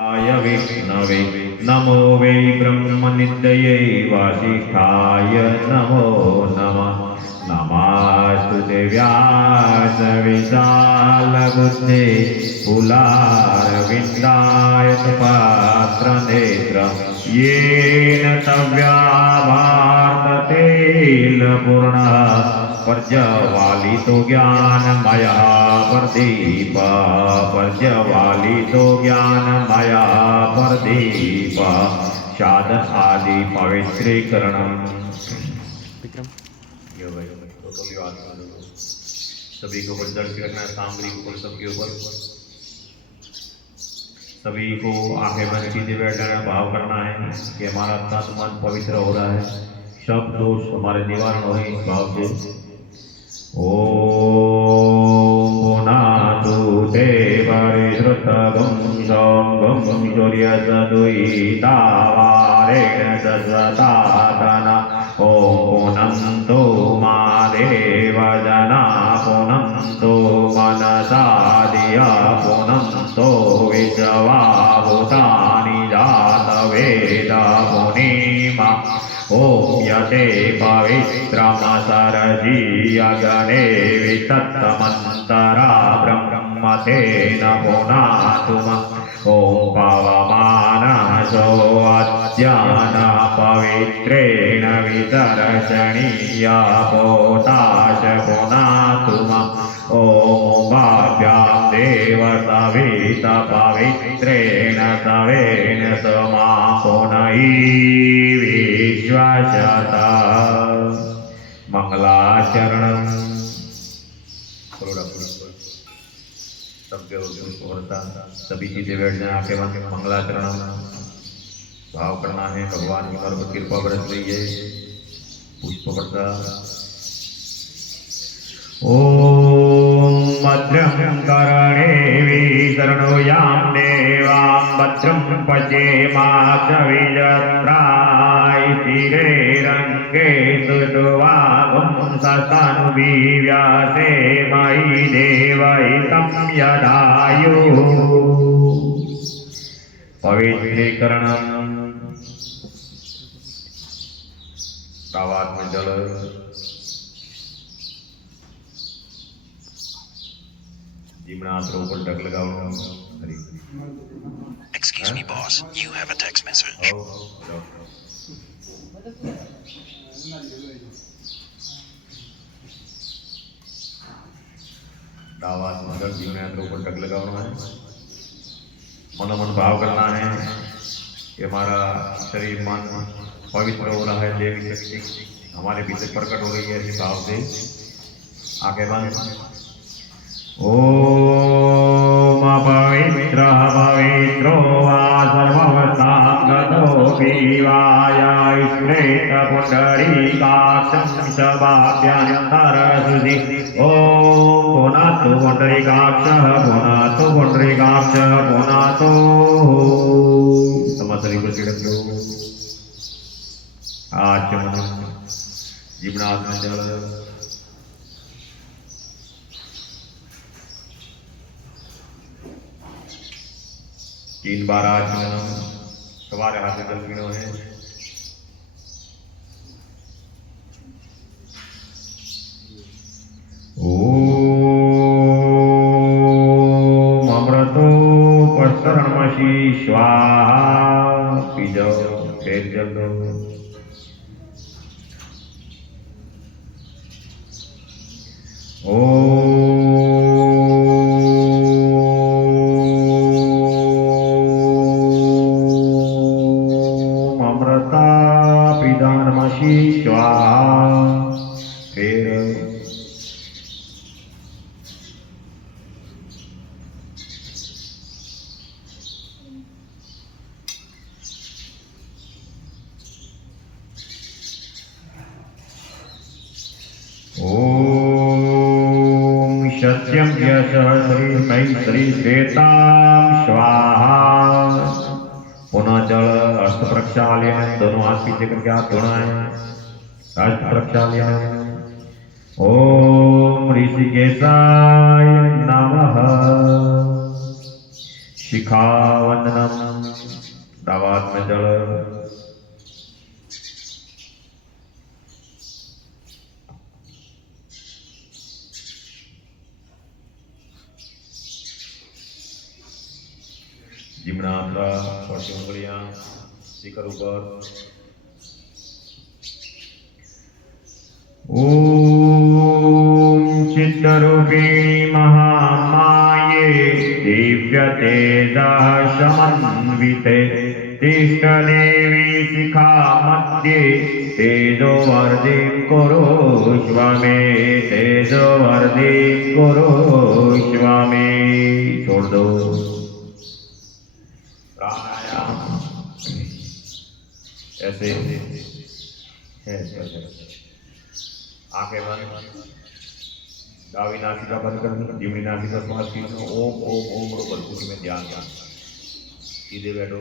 आय विष्णवे नमो वै ब्रह्मनिधये वासिष्ठाय नमो नमः नमस्तुते व्यासविशालबुद्धे कुलारविन्दाय पात्रनेत्रं येन तव्याभार्ततेलपूर्णः पर्जवालितो ज्ञानमयः प्रदीप पर्जवालितो ज्ञानमयः प्रदीप साधन आदि पवित्रीकरणम। सभी को ऊपर दर्श रखना है, सामग्री ऊपर सबके ऊपर सभी को आंखें बंद कीजिए, बैठना भाव करना है कि हमारा तन मन पवित्र हो रहा है, सब दोष हमारे निवारण हो रहे हैं इस भाव से। ओम पुनातु ते परिश्रुतगं संगं सूर्यसदुहितावारेण ससतातना। ओम पुनन्तो मा देवजना पुनन्तो मनसा धिया पुनन्तो विश्वाभूतानि जातवेदा पुनीमा। ओम यते पवित्रमसरजीयगणे वितत्तमन्तरा ब्रह्मतेन पुनातुम। ओम पवमानसो अद्यानः पवित्रेण वितर्षणीया पोताश पुनातुम। ओम भाभ्यां देव सविता पवित्रेण सवेन समा पुनहि विश्वासता। मंगलाचरणम सबके होता सभी चीजें बैठ जाए, आंखें बंद, मंगलाचरण भाव करना है। भगवान की हमारे पर कृपा बरस रही है, पुष्प वर्षा। ओम भद्रं कर्णेभिः शृणुयाम देवां भद्रं पश्येमाक्षभिर्यत्राय स्थिरैरङ्गे सुष्ठुवागुं सस्तनुभिर्व्यासे मयि देवहितं यदायुः। पवित्रीकरणम्। प्रवाह में जल जीवनात्रों पर ढक लगाओ। Excuse me, boss. You have a text message. दावात मगर जीवनात्रों पर ढक लगाना है, मनोमन भाव करना है कि हमारा शरीर मन पवित्र हो रहा है, देवी शक्ति हमारे भीतर प्रकट हो रही है इस भाव से। आगे बंद। ओम पवित्रः पवित्रो वा सर्ववस्थांगतोऽपि वायाय श्वेतपुण्डरीकाक्षं शबाभ्यन्तरसुधि। ओम पुनातु पुण्डरीकाक्षः पुनातु पुण्डरीकाक्षः पुनातु। समस्त शरीर को छिड़क दो। आचमन जीवनात्म जल। तीन बार आचमन। सवारे हाथ में जल पीनो है। ओम अमृतो पस्तरणमसि स्वाहा। पी जाओ, फिर जल दो। ओम अमृता पिदानमसि स्वाहा। फिर ओम सत्यम यशः श्री मैत्री श्वेतां स्वाहा। पुनः जल हस्त प्रक्षालन, दोनों हाथ पीछे करके हाथ धोना है। हस्त प्रक्षालन। ओम ऋषिकेशाय नमः। शिखावंदनम। हाथ में जल। जिमना हाथला छोटी उंगलियां शिखर ऊपर। ओम चित्तरूपिणी महामाये दिव्य तेजा समन्विते तिष्ठदेवी शिखा मध्ये तेजोवर्धिं कुरुष्व मे तेजोवर्धिं कुरुष्व मे। छोड़ दो प्राणायाम ऐसे आंखें बंद, दावी नासिका बंद करनी, धीमी नासिका श्वास खींचो। ओम ओम ओम बलकुटी में ध्यान करना। सीधे बैठो।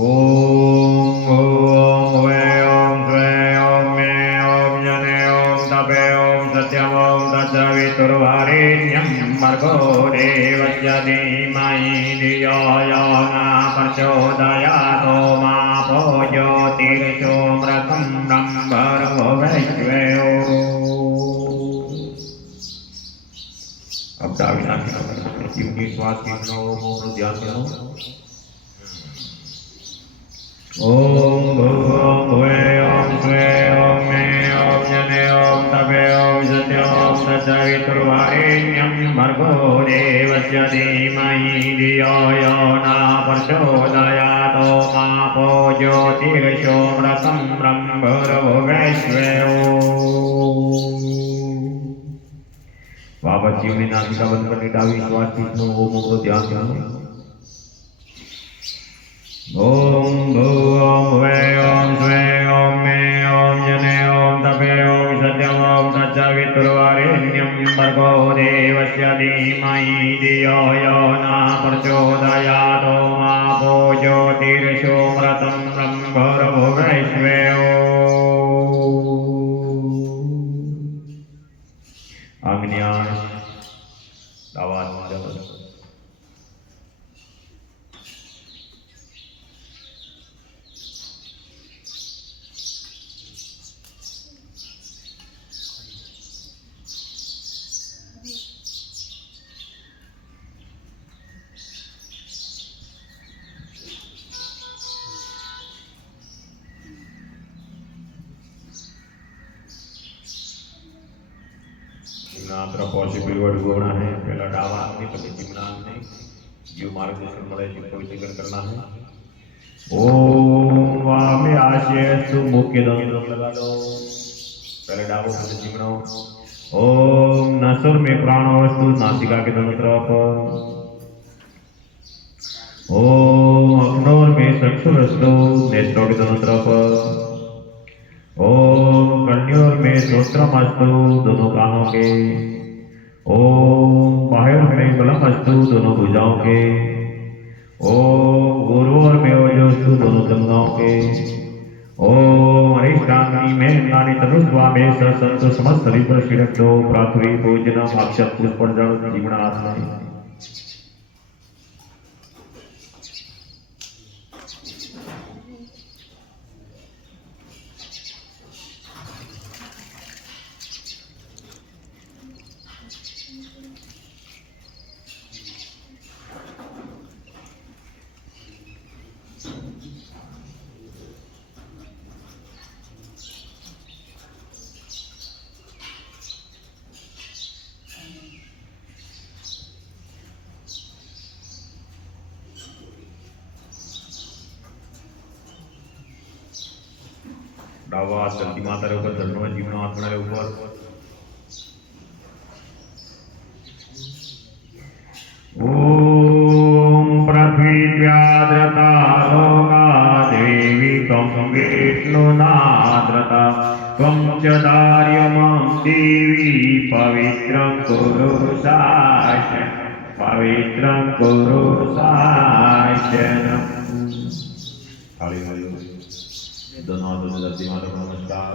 ओम ओम वे ओम स्वे ओम मे ओम जने ओम तपे ओम सत्यम ओम तत्सवितुर्वरेण्यं भर्गो देवस्य धीमहि धियो यो न प्रचोदयात्। ओमापो ज्योतिर्षोमृतं ब्रह्मर्भो वैश्वे। अब दावी नासिका बंद, जीवनी श्वास खींचो। ओम ध्यान करो। ओम भूर्भुवः भुवः ओम स्वे ओम मे ओम जने ओम तपे ओम सत्यम ओम तत्सवितुर्वरेण्यं भर्गो देवस्य धीमहि धियो यो न प्रचोदयात्। ओमापो ज्योतिर्षोमृतं ब्रह्मर्भो वैश्वे। वापस जीवनी नासिका बंद करके दावी श्वास खींचो। ओम को ध्यान करो। ओम भूर्भुवः भुवः ओम स्वे ओम मे ओम जने ओम तपे ओम सत्यम ओम तत्सवितुर्वरेण्यं भर्गो देवस्य धीमहि धियो यो न प्रचोदयात्। ओमापो ज्योतिर्षोमृतं ब्रह्मर्भो वैश्वे। आग्नेयास्त्र दावात् जिम्नात्र पॉसिबल वर्ड होना है। पहला डावा हाथ नहीं, पहले जिम्ना हाथ नहीं। जीव मार्गदर्शन મળે છે પવિત્રીકરણ करना है। ओम वामे आशयस्तु मुख्य दोनों लगा दो। पहले डाबो फिर जिम्नो। ओम नसुर में प्राणवस्तु नासिका के दोनों तरफ। ओम अग्नोर में चक्षुरस्तु नेत्रों के दोनों तरफ। ओम कर्ण्योर में श्रोत्रमस्तु दोनों कानों के। ओम बाह्योर में बलमस्तु दोनों भुजाओं के। ओम गुरुओर में ओजोस्तु दोनों जंघाओं के। ओम अरिष्टांगी में नानी तनुस्वा में संतु समस्त शरीर शिरक दो पृथ्वी पूजनम अक्षत पुष्प जल जीवना आत्मा। डावा हाथ धरती माता के ऊपर चरणों में, जीवना हाथ के ऊपर। ओम पृथ्वीद्याद्रता लोका देवी त्वं विष्णुनाद्रता त्वं च दार्यमं देवी पवित्रं कुरु शासनं पवित्रं कुरु शासनं। थाली में दोनों हाथों से धरती माता को नमस्कार।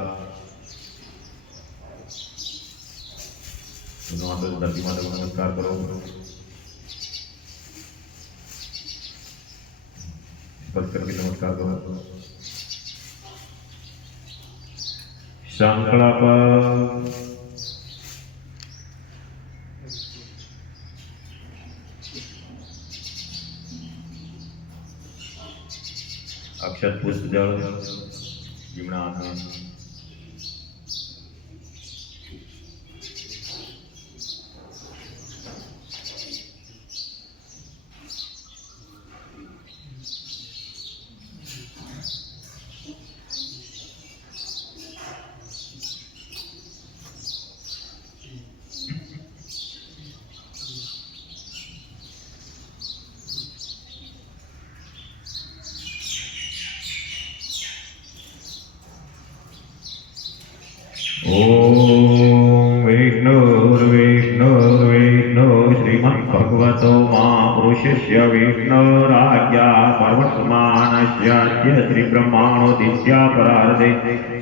दोनों हाथों से धरती माता को नमस्कार करो। स्पर्श करके नमस्कार करो। संकल्प अक्षत पुष्प जल जीवना हाथ में। ओम विष्णुर्विष्णु श्रीमद्भगवतो महापुरुषस्य विष्णुराज्ञा पर्वतमानस्य श्रीब्रह्माणोदित्या परार्धे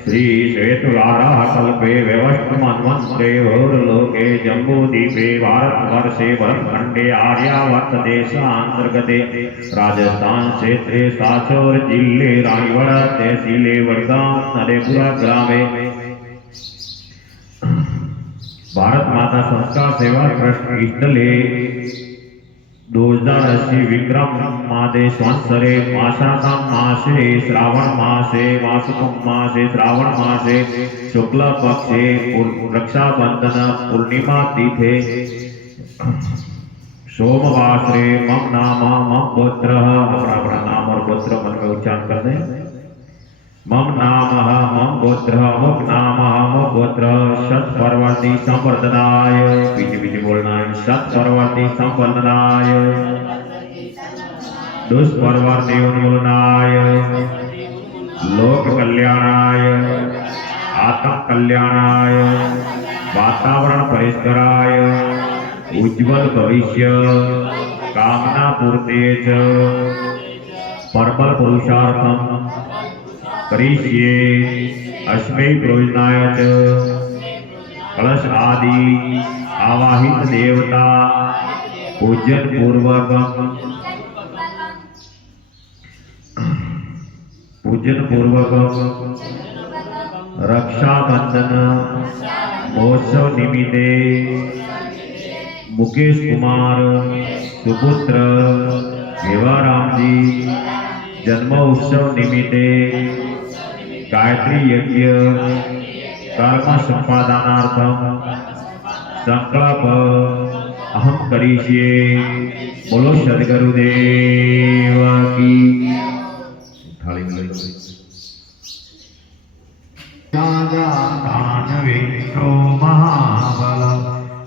श्रीश्वेतवाराः कल्पे व्यवस्थमन्वन्त्रे लोके जम्बूद्वीपे भारतवर्षे भरतखण्डे आर्यावर्तदेशान्तर्गते राजस्थान क्षेत्रे साचोर जिल्ले रायगढ़ तहसीले वडगाम नरेपुरा ग्रामे भारत माता संस्कार सेवा ट्रस्ट इष्टले 2080 विक्रम मादे संवत्सरे मासाकं मासे श्रावण मासे मासुकं मासे श्रावण मासे शुक्ल पक्षे रक्षाबंधन पूर्णिमा तिथे सोमवासरे मम नाम मम गोत्र, अपना नाम और गोत्र मन में उच्चारण कर दें। मम नाम मम गोत्र मुख नाम मुख गोत्र सत्परवर्ती संवर्धनाय, पीछे पीछे बोलना है, सत्परवर्ती संवर्धनाय दुष्परवर्ती उन्मूलनाय लोक कल्याणाय आत्म कल्याणाय वातावरण परिष्कराय उज्ज्वल भविष्य कामना पूर्ते च परम पुरुषार्थम करिष्ये अस्मै प्रयोजनाय च कलश आदि आवाहित देवता पूजन पूर्वक रक्षाबंधन महोत्सव निमित्ते मुकेश कुमार सुपुत्र देवाराम जी जन्म उत्सव निमित्ते गायत्री यज्ञ कर्म संपादनार्थम संकल्प अहम करिष्ये। बोलो सद्गुरुदेव की। थाली में दानवेन्द्रो महाबल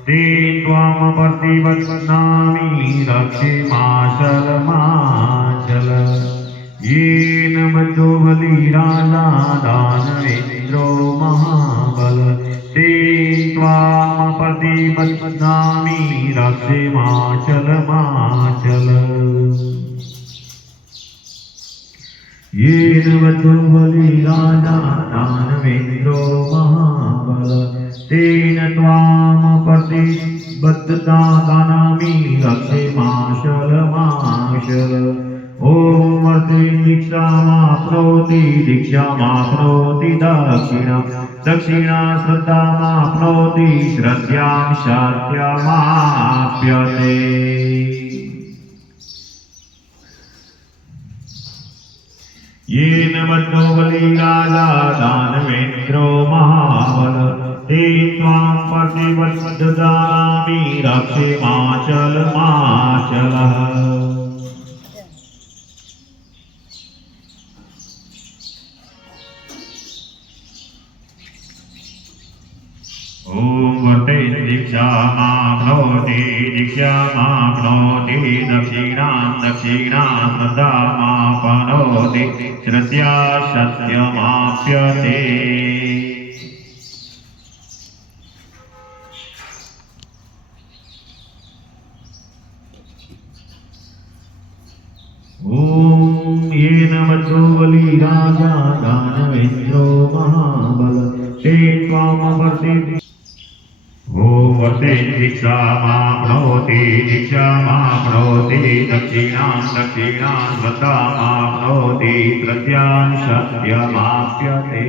ते त्वां प्रतिवत्नामि रक्षेमाशल माचल येन बद्धो बलिराजा दानवेन्द्रो महाबल ते त्वां प्रतिवत्नामि रक्षेमाचल माचल येन बद्धो बलिराजा दानवेन्द्रो महाबल तेन त्वां प्रतिबद्धदानामि रक्षेमाशल माशल। ओम दीक्षामाप्नोति दीक्षामाप्नोति दक्षिणा दक्षिणा श्रद्धामाप्नोति श्रद्धां सत्यमाप्यते। येन बद्धो बलिराजा दानवेन्द्रो महाबल ते त्वां प्रतिबद्धदानामि रक्षेमाचल माचलः। ओम वर्ते दीक्षामाप्नोति दीक्षामाप्नोति दक्षिणां श्रद्धामाप्नोति श्रद्धा सत्यमाप्यते। ओम येन बद्धो बलिराजा दानवेन्द्रो महाबल ते त्वां प्रति ओम वर्ते दीक्षामाप्नोति दीक्षामाप्नोति दक्षिणां दक्षिणां श्रद्धामाप्नोति श्रद्धां सत्यमाप्यते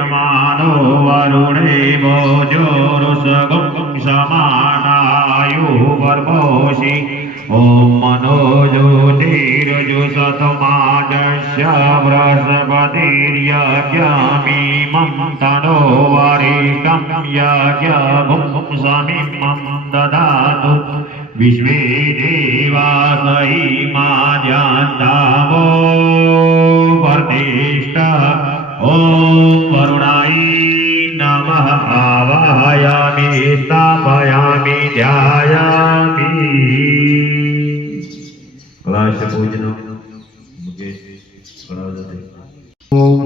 समानो वरुणे भोजोरुसगं समानायुर्वर्भोषि ॐ मनोज्योतिर्जुषतमाजस्य बृहस्पतिर्यज्ञामिमं तनो वरिष्ठं यज्ञभुं समिमं ददातु विश्वे देवासै माज्यान्तावो वर्धिष्ठ ॐ वरुणाय नमः आवाहयामि स्थापयामि ध्यायामि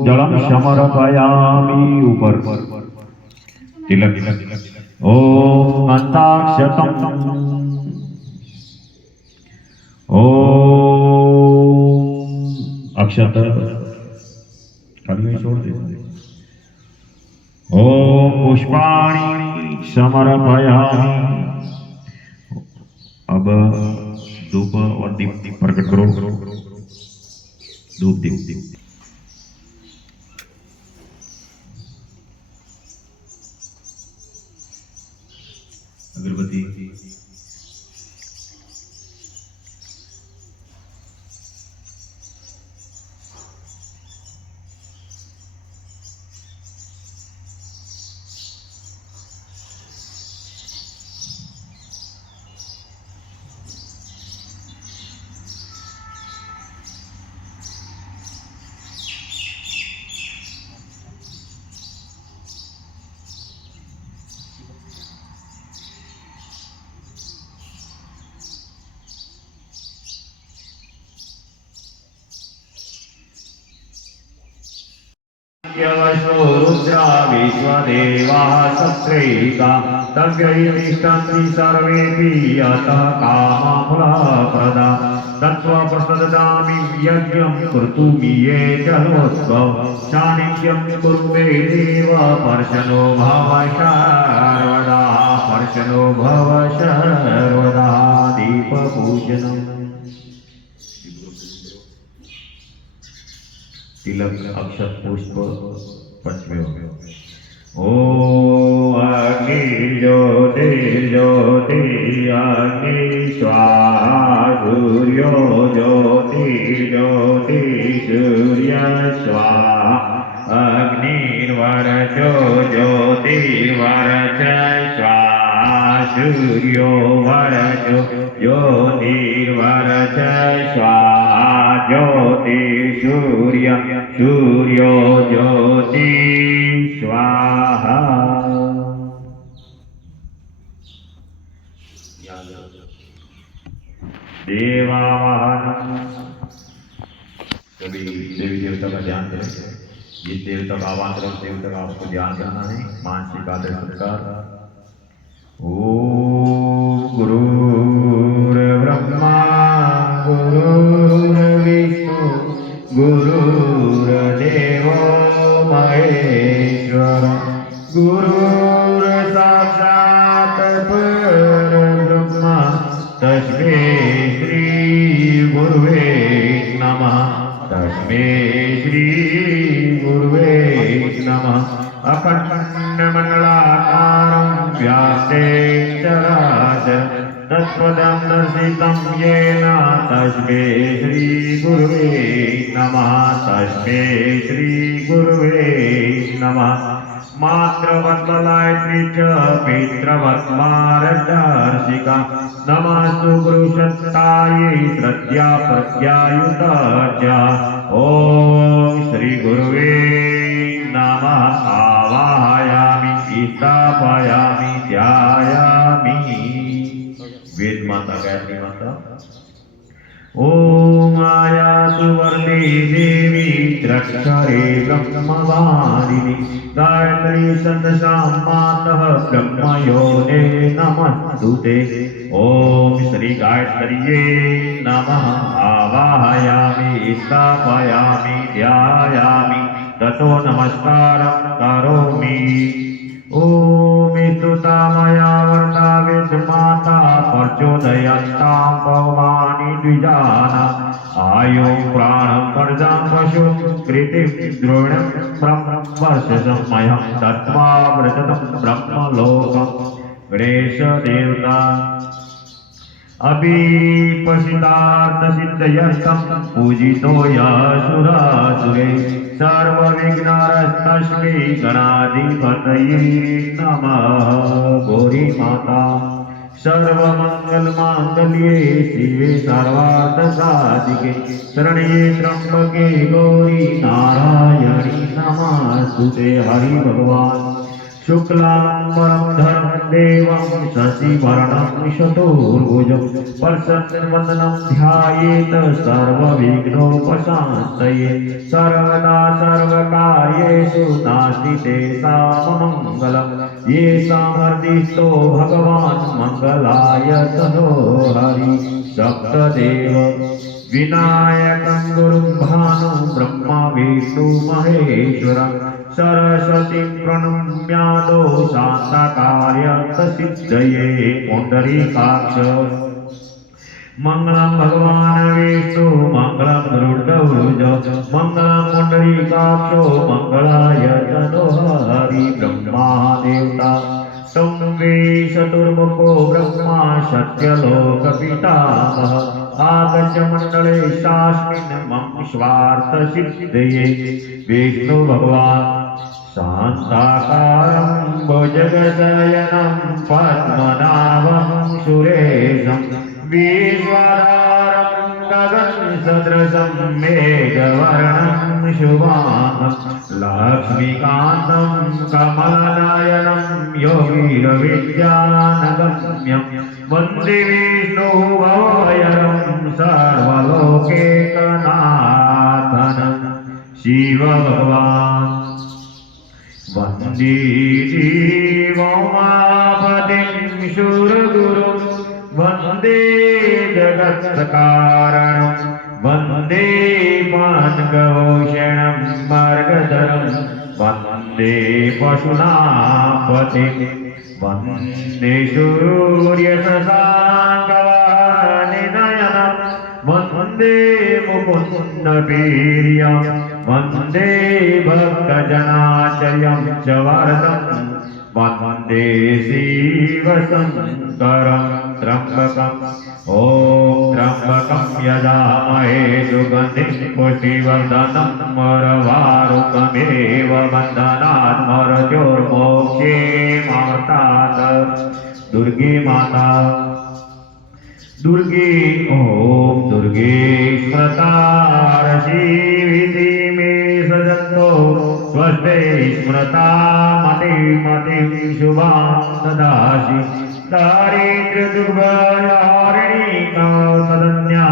जलम समर्पयामि ऊपर तिलक ओम अंताक्षतम ओम अक्षत खाली में छोड़ दे ओम पुष्पाणि समर्पयामि अब धूप और दीप प्रकट करो धूप दीप अगरबत्ती रुद्रा विश्वदेवा सत्रैका तव्यैतिष्ठन्ति सर्वेऽपि यतः कामफलप्रदा तत्त्वप्रसददामि यज्ञं कर्तुमि ये जलोत्सव सान्निध्यं कुर्वे देव पर्शनो भव सर्वदा पर्शनो भव सर्वदा दीपपूजनम् तिलक अक्षत पुष्प पंचमेव ओ अग्नि ज्योति अग्नि स्वाहा सूर्यो ज्योति सूर्य स्वाहा अग्निर्वरचो ज्योतिर्वरच स्वाहा सूर्यो वरचो ज्योतिर्वरच स्वाहा ज्योति सूर्यो ज्योति स्वाहा देवावाहन सभी देवी देवता का ध्यान करें जिस देवता का आह्वान करें उस देवता का आपको ध्यान करना है मानसिक आदर सत्कार ओम गुरुर्ब्रह्मा गुरुर्विष्णु गुरुर्देवो महेश्वर गुरुर्साक्षात् परब्रह्म तस्मै श्री गुरुवे नमः तस्मै श्री गुरुवे नमः अखण्डमण्डलाकारं व्याप्तं चराचरं तत्पदं दर्शितं येन तस्मै श्री गुरुवे नमः तस्मै श्री गुरुवे नमः मातृवत्सलायत्री च पितृवत्मारदर्शिका नमस्तु गुरुसत्तायै श्रद्धा प्रत्यायुता च ॐ श्री गुरुवे नमः आवाहयामि स्थापयामि ध्यायामि वेद माता गायत्री माता ओम आयातु वरदे देवी द्रक्षरे ब्रह्मवादिनी गायत्री छन्दसां मातः ब्रह्मयोने नमस्तुते ओम श्री गायत्र्यै नमः आवाहयामि स्थापयामि ध्यायामि ततो नमस्कारं करोमि ॐ स्तुता मया वरदा विद्माता प्रचोदयन्तां पवमानि द्विजाना आयो प्राणं वर्जां पशुं कृतिं द्रोणं ब्रह्मवर्षसमयं दत्त्वा व्रजतं ब्रह्मलोकं गणेशदेवता अभिपसितार्थसिद्धयर्थं पूजितो यासुरासुरे सर्वविघ्नहरस्तस्मै गणाधिपतये नमः। गौरी माता सर्वमङ्गलमाङ्गल्ये शिवे सर्वार्थसाधिके शरण्ये त्र्यम्बके गौरी नारायणी नमस्तुते। हरि भगवान शुक्लाम्बरधरं देवं शशिवर्णं चतुर्भुजं प्रसन्नवदनं ध्यायेत् सर्वविघ्नोपशान्तये। सर्वदा सर्वकार्येषु नास्ति तेषाममङ्गलं। येषां हृदिस्थो भगवान् मङ्गलाय तनो हरि। सप्तदेव विनायकं गुरुं भानुं ब्रह्मा विष्णु महेश्वरं सरस्वती प्रणम्यादो शान्ताकार्यसिद्धये। पुण्डरीकाक्ष मंगलम भगवान विष्णु मंगलम गरुडध्वज मंगलम पुण्डरीकाक्षो मंगलाय तनो हरि। ब्रह्मा देवता तं वै चतुर्मुखो ब्रह्मा सत्यलोकपितामहः आगच्छ मण्डले शास्मिन् मम स्वार्थसिद्धये। विष्णु भगवान् शान्ताकारं भुजगशयनं पद्मनाभं सुरेशं विश्वधारं गगनसदृशं मेघवर्णं शुभांगं लक्ष्मीकान्तं कमलनयनं योगिरविद्यानगम्यं वन्दे विष्णुभवभयं सर्वलोकैकनाथनं। शिव भगवान् वन्दे देवोमापतिं शूरगुरुं वन्दे जगत्कारणं वन्दे पाण्डवभूषणं मार्गधरं वन्दे पशूनां वन्दे सूर्यशशाङ्कवानिनयनं वन्दे मुकुन्दवीर्यं वन्दे भक्तजनाचर्यं च वरदं वन्दे शिवशङ्करं त्र्यम्बकम्। ॐ त्र्यम्बकं यजामहे सुगन्धिं पुष्टिवर्धनं उर्वारुकमिव बन्धनात् मृत्युर्मोक्षे मामृतात्। दुर्गे माता दुर्गे ॐ दुर्गे स्मृतारशीविधि मे सजन्तो स्वस्ते स्मृता मतिं शुभां ददासि। दारिद्र्यदुर्भयारिणी तदन्या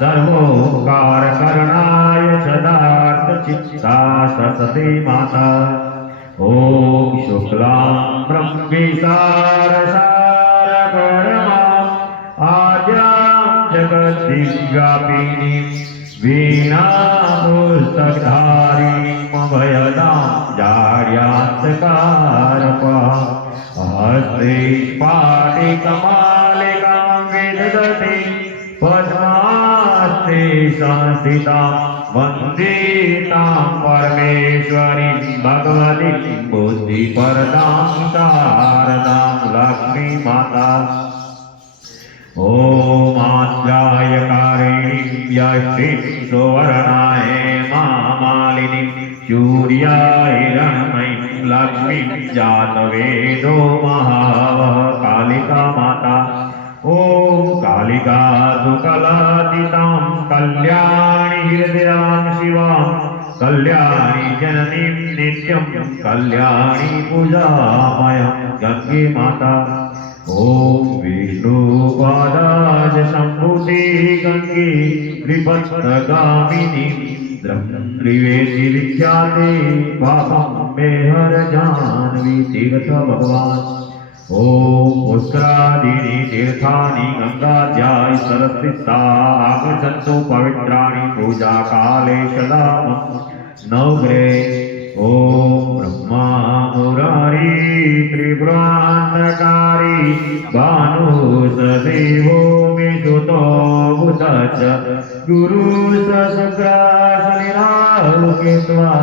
सर्वोपकारकरणाय सदार्थचित्ता सरस्वती माता। ॐ शुक्लां ब्रह्मेशारसारपरमा आद्यां जगद्दिव्यापिनीं वीणापुस्तकधारीं अभयदां जाड्यान्तकारपां हस्ते स्फाटिकमालिकां विदधति पद्मास्ते संस्थितां वन्दे तां परमेश्वरीं भगवतीं बुद्धिप्रदां शारदां लक्ष्मी माता। ॐ आद्यायकारिणीं यष्टिं सुवर्णाय मामालिनीं सूर्याय रणमयीं लक्ष्मीं जातवेदो महावः कालिका माता। ॐ कालिका दुकलातीतां कल्याणी हृदयां शिवां कल्याणी जननीं नित्यं कल्याणी पूजामयं गंगे माता। ॐ विष्णुपादाय सम्भूते गंगे त्रिपथगामिनी त्रिवेदी विख्याते पापं मे हर जाह्नवी तीर्थ भगवान्। ॐ पुष्करादीनि तीर्थानि गंगाद्याः सरस्वत्याः आगच्छन्तु पवित्राणि पूजाकाले सदा नवग्रहे ओम ब्रह्मा मुरारी त्रिपुरांतकारी भानु सदेवो विसुतो बुधश्च गुरु शुक्राशनिराहु केत्वा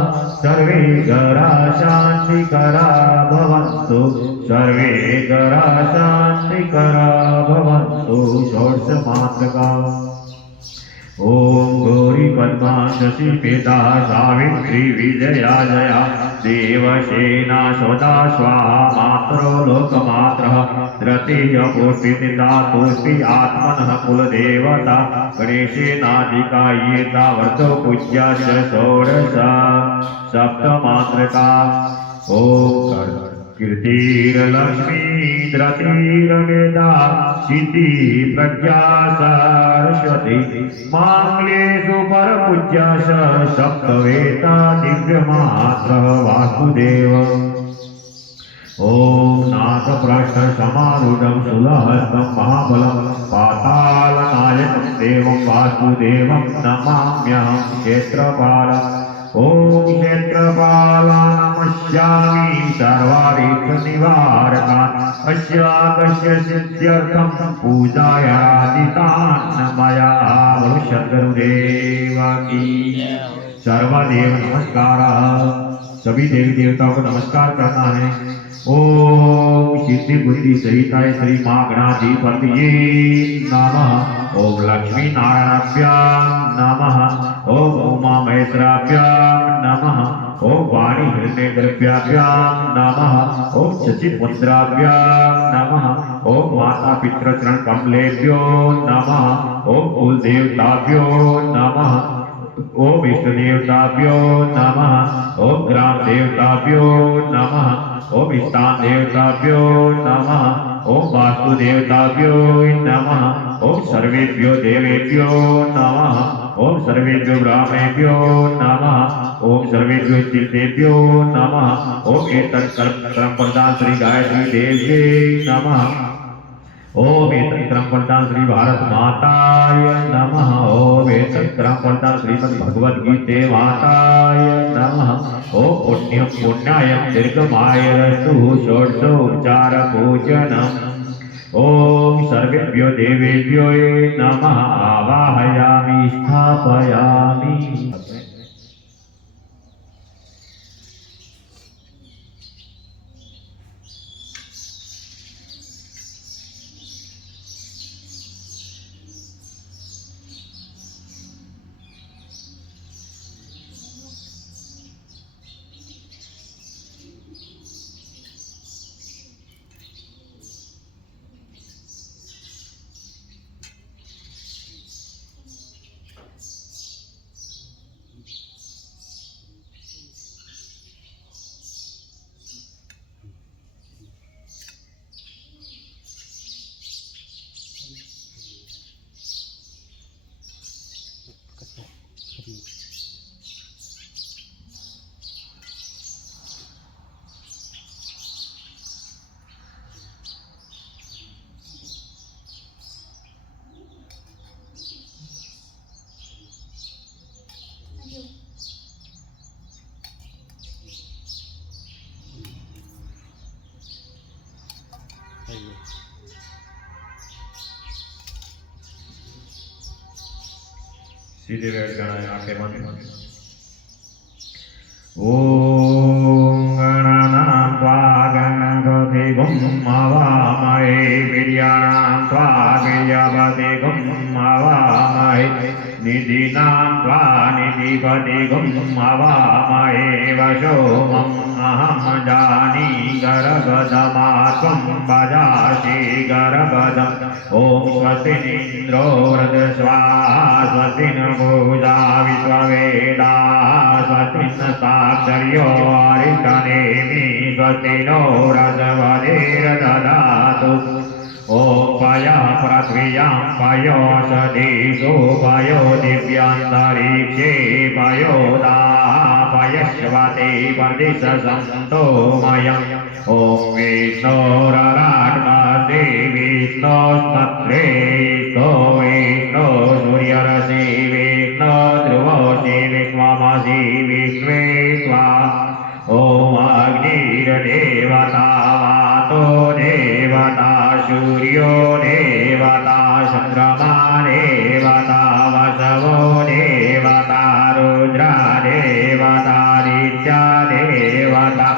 सर्वे गरा शान्तिकरा भवन्तु सर्वे गरा शान्तिकरा भवन्तु षोडशमात्रका ओम गौरी पद्मा शशि पेता सावित्री विजया जया देवसेना सदा स्वाहा मात्रो लोकमात्रः धृतिः पुष्पिता तुष्टि आत्मनः कुलदेवता गणेशेनाधिका येता वर्तो पूज्या च षोडश सप्तमात्रका ओम कीर्तिर्लक्ष्मी धृतिर्मेधा सिद्धि प्रज्ञा सरस्वती मांगलेषु परपूज्या सप्तवेता दिव्यमात्रः वासुदेव ओम नाथप्रष्ठ समारूढं शूलहस्तं महाबलं पातालनायकं देवं वासुदेवं नमाम्यहं क्षेत्रपालम् ओम क्षेत्रपाला नमस्यामि सर्वारिष्टनिवारकान् अस्यागस्य सिद्ध्यर्थं पूजायादितान् मया भविष्यद्गुरुदेव की सर्वदेव नमस्कारः। सभी देवी देवताओं को नमस्कार करना है। ओम सिद्धि बुद्धि सहिताय श्री मां गणाधिपतये नमः। ओम लक्ष्मी नारायणाभ्यां नमः। ओम उमा महेश्वराभ्यां नमः। ओम वाणी हिरण्यगर्भाभ्यां नमः। ओम शचिमुद्राभ्यां नमः। ओम माता पितृचरण कमलेभ्यो नमः। ओम कुलदेवताभ्यो नमः। ओम इष्ट देवताभ्यो नमः। ओम ग्राम देवताभ्यो नमः। ओम स्थान देवताभ्यो नमः। ओम वास्तु देवताभ्यो नमः। ओम सर्वेभ्यो देवेभ्यो नमः। ओम सर्वेभ्यो ब्राह्मणेभ्यो नमः। ओम सर्वेभ्यो तीर्थेभ्यो नमः। ओम एतत् कर्म प्रदान श्री गायत्री देव्यै नमः। ओम एतत् क्रम प्रदान श्री भारत माताय नमः। ओम एतत् क्रम प्रदान श्रीमद् भगवद गीते माताय नमः। ओम पुण्यं पुण्यायं दीर्घमायुरस्तु षोडशोपचार पूजनम्। ओम सर्वेभ्यो देवेभ्यो नमः आवाहयामि स्थापयामि। सीधे बैठ जाना है, आंखें बंद। ओम गणानां त्वा गणपतिगुं हवामहे वीर्याणां त्वा वीर्यपतिगुं हवामहे निधिनां त्वा निधिपतिगुं हवामहे वशोमम् अहं जानी गर्भदमा त्वं भजासि गर्भदम्। ओम स्वस्ति इन्द्रो वृद्धस्वाहा स्वस्ति न पूजा विश्ववेदाः स्वस्ति न साक्षर्यो अरिष्टनेमि स्वस्ति नो रसवधीर्दधातु। ओम पयः पृथिव्यां पयो सदीषु पयो दिव्यान्तरिक्षे पयोदाः पयश्वते परदिशसन्तो मयम्। ओम विष्णोरराट्मसे विष्णोस्पत्रे विष्णो विष्णो सूर्यरसि विष्णो ध्रुवोऽसि विश्वमसि विश्वे त्वा ओम अग्निर्देवता वातो देवता सूर्यो देवता चंद्रमा देवता वसवो देवता रुद्रा देवता आदित्या देवता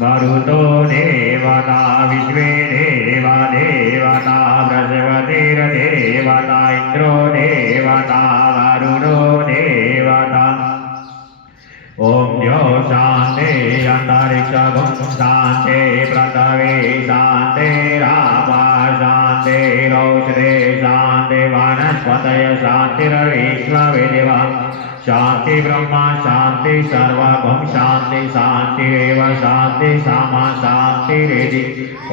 मरुतो देवता विश्वे देवा देवता बृहस्पतिर्देवता इंद्रो देवता वरुणो देवता ओम द्यो शांति अंतरिक्षगुं शांति पृथ्वी शांति रापा शांति रौषधे शांति वनस्पतय शांतिर्विश्वविदिवा शांति ब्रह्मा शांति सर्वभौम शांति शांतिरेव शांति सामा शांतिरेधि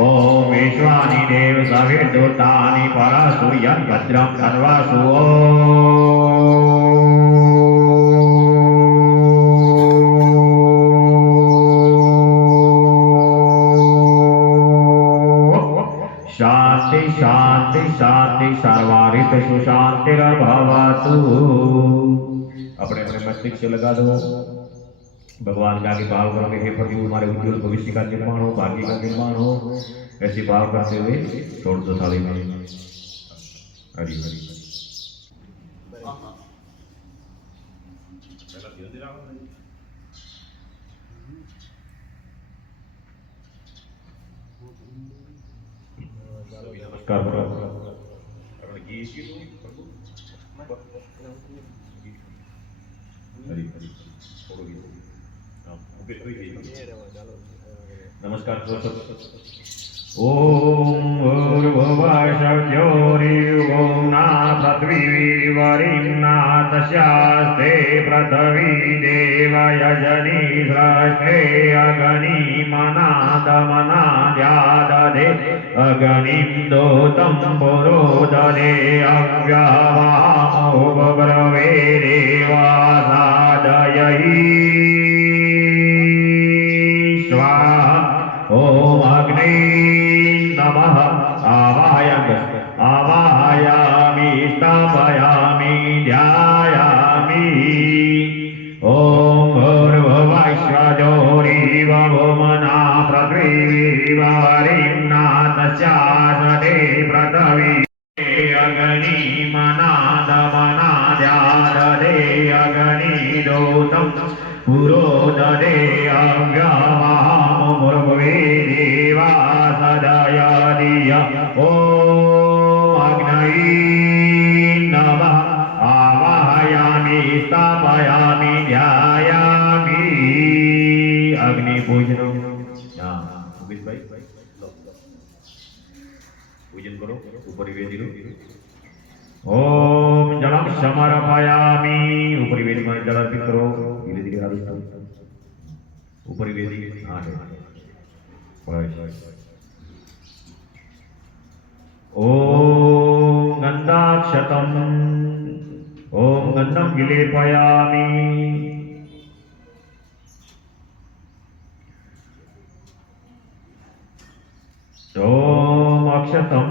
ओम विश्वानि देव सविर्दूतानि परसु यद्भद्रं सर्वसु शांति शांति शांति सर्वारित सुशांतिर्भवतु। अपने अपने मस्तिष्क से लगा दो, भगवान का आगे भाव करोगे, हे प्रभु हमारे उज्जवल भविष्य का निर्माण हो, भाग्य का निर्माण हो, ऐसे भाव करते हुए छोड़ दो थाली में। हरि हरि नमस्कार नमस्कार ओम भूर्भुवः शब्दोरिवोना पृथ्वी वरिम्ना तस्यास्ते पृथ्वी देवयजनी सृष्टे अग्नि मनादमनाद्यादधे अग्निं दोतं पुरोदधे अव्यवामो ब्रवे देवासादयहि स्वाहा ओम अग्नि नमः आवाहयामि स्थापयामि ध्यायामि ओम भूर्भुवस्वजोरिवोमना पृथ्वी वरिम्ना तस्यास्ते पृथ्वी अग्नि मनादमनाद्यादधे अग्नि दोतं पुरोदधे अव्यवामो ब्रवे देवासदयधिय ओम अग्नये नमः आवाहयामि स्थापयामि ध्यायामि अग्नि पूजन पूजन करो ऊपर वेदी लो ओम जलम समर्पयामि ऊपर वेदी में जल अर्पित करो धीरे धीरे हाथ ऊपर वेदी हाथ ओम गंधाक्षतम ओम गंधम विलेपयामि ओम अक्षतम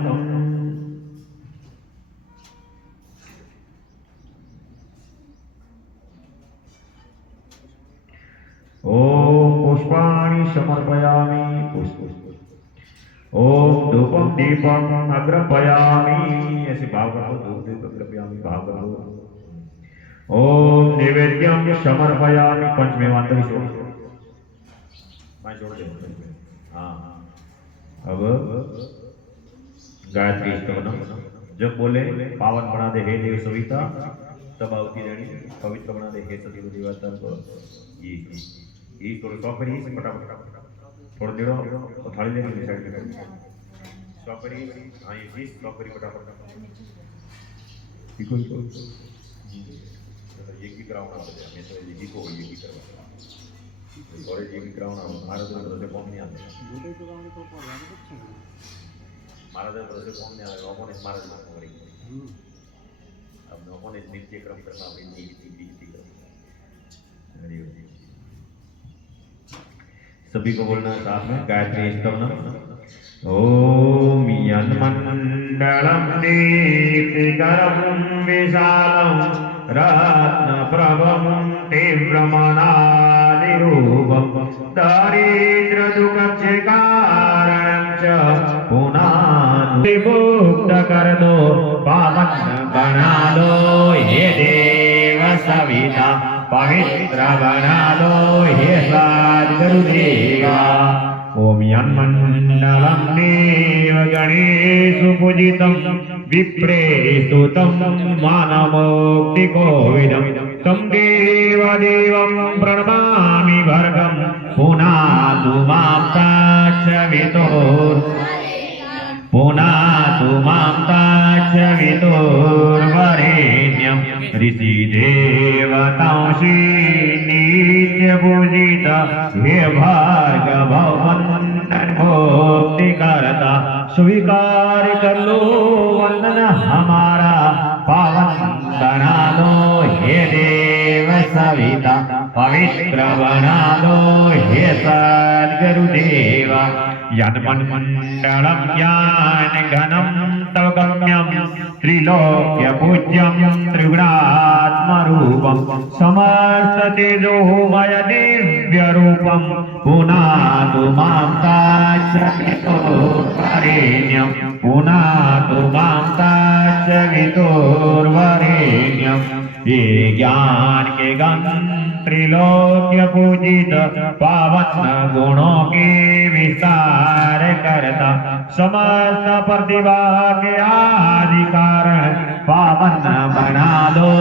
ओम पुष्पाणि समर्पयामि पुष्प ओम धूपम दीपम अग्रपयामि ऐसे भाव करो धूप दीप अग्रपयामि भाव करो ओम नैवेद्यम समर्पयामि पंचमेवांतरि छोड़ मैं छोड़ दे हाँ अब गायत्री स्तवन जब बोले पावन बना दे हे देव सविता तब आवती रानी पवित्र बना दे हे सदैव देवता को ये थोड़ा सौ करिए फटाफट थोड़ा देर और थाली लेकर साइड में सौ करिए हाँ ये चीज सौ करिए फटाफट ये भी कराना होता है तो ये को ये भी करवा और ये भी कराना महाराज ने तो कौन नहीं आते महाराज ने तो कौन नहीं आते लोगों ने महाराज ने करी अब लोगों ने नित्य क्रम करना अपनी नीति सभी को बोलना साथ में गायत्री स्तवनम ओम यन्मण्डलं दीप्तिकरं विशालं रत्नप्रभं तीव्रमनादिरूपं कर दो पावन बना दो हे देव सविता पवित्र बना दो हे सद्गुरुदेवा ओम यन्मण्डलं देव गणेशु पूजितं विप्रेस्तुतं मानवोक्तिकोविदं तं देवदेवं प्रणमामि भर्गं पुनातु मां ताच्छवितुर्वरेण्यं ऋषिदेवतांसि नित्यपूजित हे भार्गववन्दनभोक्तिकर्ता स्वीकार कर लो वंदन हमारा पावन बना दो हे देव सविता पवित्र बना दो हे सद्गुरुदेवा यन्मण्डलं ज्ञानघनं तव गम्यं त्रिलोक्यपूज्यं त्रिगुणात्मरूपं समस्ततेजोमय दिव्यरूपं पुनातु मां ताच्छवितुर्वरेण्यं पुनातु मां ताच्छवितुर्वरेण्यं ये ज्ञान के गण त्रिलोक्य पूजित पावन गुणों के विस्तार करता समस्त प्रतिभा के आदि कारण पावन बना दो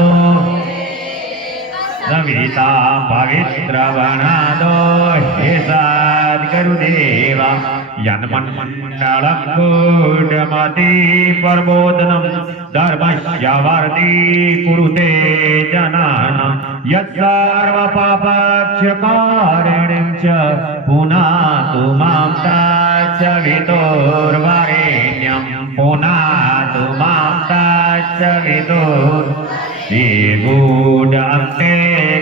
सविता पवित्र बना दो हे सद्गुरुदेवा यन्मण्डलं कूटमति प्रबोधनं धर्मस्य वर्ति कुरुते जनानां यत्सर्वपापक्षकारिणीं च पुनातु मां ताच्छवितुर्वरेण्यं पुनातु मां ताच्छवितुर्वरेण्यं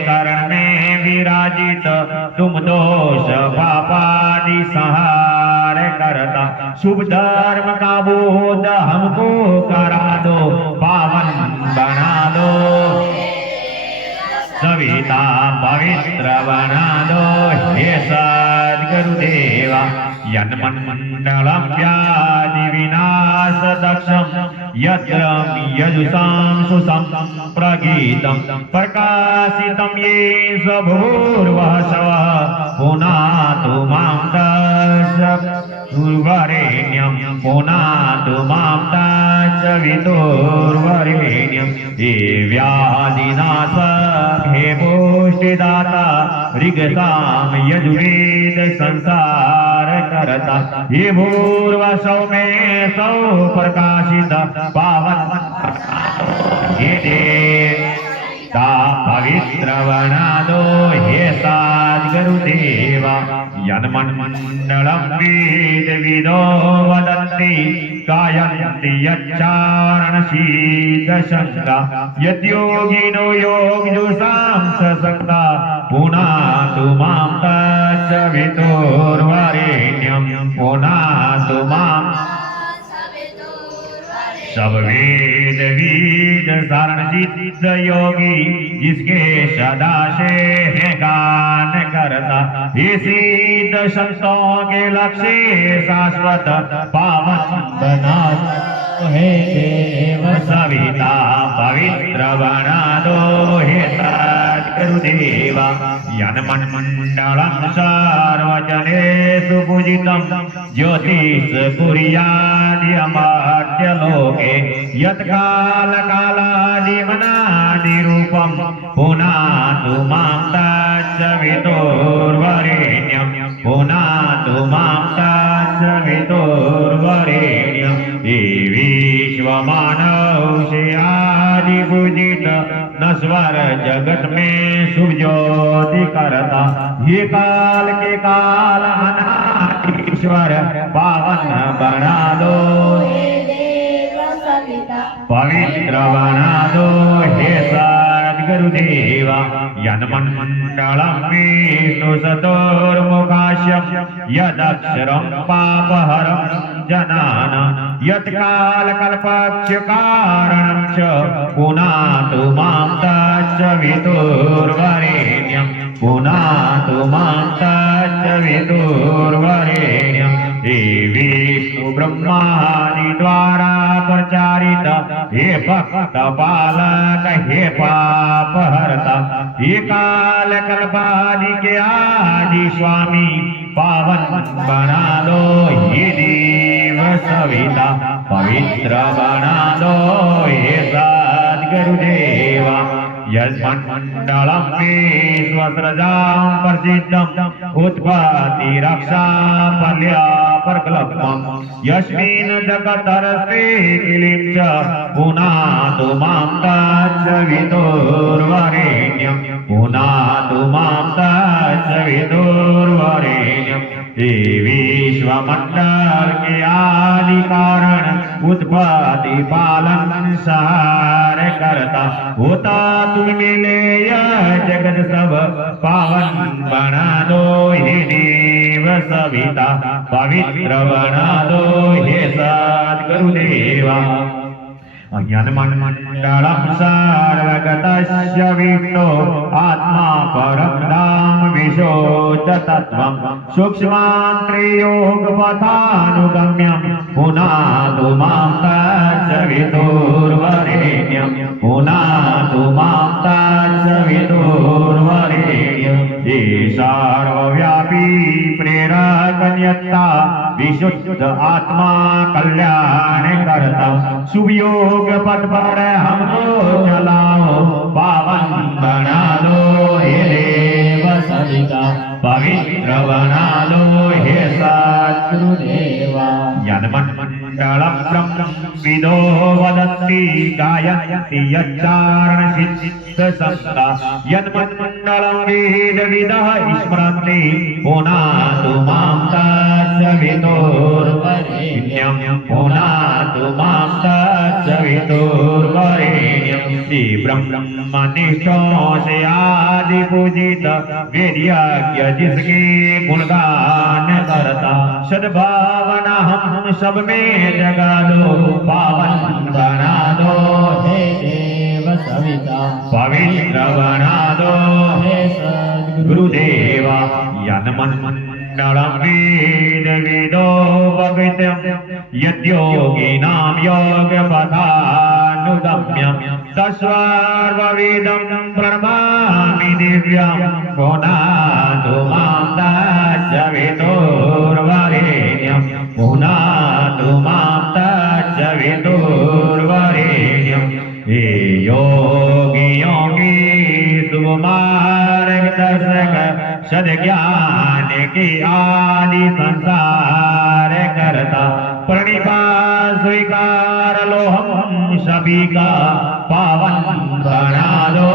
करणे विराजित तुम दोष पापादि संहार करता शुभ धर्म का बोध हमको करा दो पावन बना दो सविता पवित्र बना दो हे सद्गुरुदेवा यन्मण्डलं व्याधि विनाश दक्षं यत्र यजुषां सुषं प्रगीतं प्रकाशितं ये स्वभूर्वशवः पुनातु मां ताच्छवितुर्वरेण्यं पुनातु मां ताच्छवितुर्वरेण्यं हे व्याधिनाश हे पुष्टिदाता ऋग्साम यजुर्वेद संसार करता हे भूर्वशौ में सौ प्रकाशित पावन हे देवता पवित्र बना दो हे सद्गुरुदेवा यन्मण्डलं वेद विदो वदन्ति गायन्ति यच्चारणशीलशङ्का यद्योगिनो योगजुषां ससङ्गा पुनातु मां ताच्छवितुर्वरेण्यं पुनातु मां सब वेद वीद सारण सिद्ध योगी जिसके सदा से है गान करता ये सिद्ध संतों के लक्ष्य शाश्वत पावन बना हे देव सविता पवित्र बना दो हे सद्गुरुदेवा यन्मण्डलं सर्वजनेषु पूजितं ज्योतिष कुर्याद्यमर्त्यलोके यत्कालकालादिवनादिरूपं पुनातु मां ताच्छवितुर्वरेण्यं पुनातु मां ताच्छवितुर्वरेण्यं हे विश्वमानव से आदि पूजित नश्वर जगत में शुभ ज्योति करता ये काल के काल अनादिश्वर पावन बना दो पवित्र बना दो हे सद्गुरुदेवा यन्मण्डलं विष्णुसतोर्मुखास्यं यदक्षरं पापहरं जनानां यत्कालकल्पक्षकारणं च पुनातु मां ताच्छवितुर्वरेण्यं पुनातु मां ताच्छवितुर्वरेण्यं हे विष्णु ब्रह्मादि द्वारा प्रचा हे भक्त पालक हे पाप हरता हे काल कल्पादि के आदि स्वामी पावन बना दो हे देव सविता पवित्र बना दो हे सद्गुरुदेवा यन्मण्डलं विश्वसृजां प्रसिद्धम् उत्पत्ति रक्षा पल्या परकल्पम् यस्मिन् जगतरस्ते किलिं च पुनातु मां तच्च विदुर्वरेण्यं पुनातु मां तच्च विदुर्वरेण्यम् हे विश्वमण्डल के आदि कारण उत्पत्ति पालन सहार करता होता तुम मिले जगत सब पावन बना दो हे देव सविता पवित्र बना दो हे सद्गुरुदेवा ज्ञानमण्डलं सर्वगतस्य विष्णो आत्मा परं धाम विशुद्धतत्त्वं सूक्ष्मान्त्रयोगपथानुगम्यं पुनातु मां तच्च विदुर्वरेण्यं पुनातु मां तच्च विदुर्वरेण्यं हे सर्वव्यापी प्रेरकन्यता विशुद्ध आत्मा कल्याण करता सुयोग पथ पर हमको चलाओ पावन बना दो हे देव सविता पवित्र बना दो हे सद्गुरुदेवा ज्ञानमण्डलं ब्रह्मविदो वदन्ति गायन्ति यच्चारण सिद्धसंगा यन्मण्डलं वेदविदः स्मरन्ति पुनातु मां तच्च विदुर्वरेण्यं पुनातु मां तच्च विदुर्वरेण्यं श्री ब्रह्मनिष्ठों से आदि पूजित वेद्यज्ञ जिसके गुणगान करता सद्भावना हम सब में जगा दो पावन बना दो हे देव सविता पवित्र बना दो हे सद्गुरुदेवा यन्मण्डलं वेदविदो भवितं यद्योगिनां योगपथानुगम्यं तस्सर्ववेदं प्रणमामि दिव्यं पुनातु मां तच्च विदुर्वरेण्यं पुनातु मां तच्च विदुर्वरेण्यं हे योगी योगी सुमार्गदर्शक सद्ज्ञान के आदि संसार करता प्रणिपात स्वीकार लो हम सभी का पावन बना दो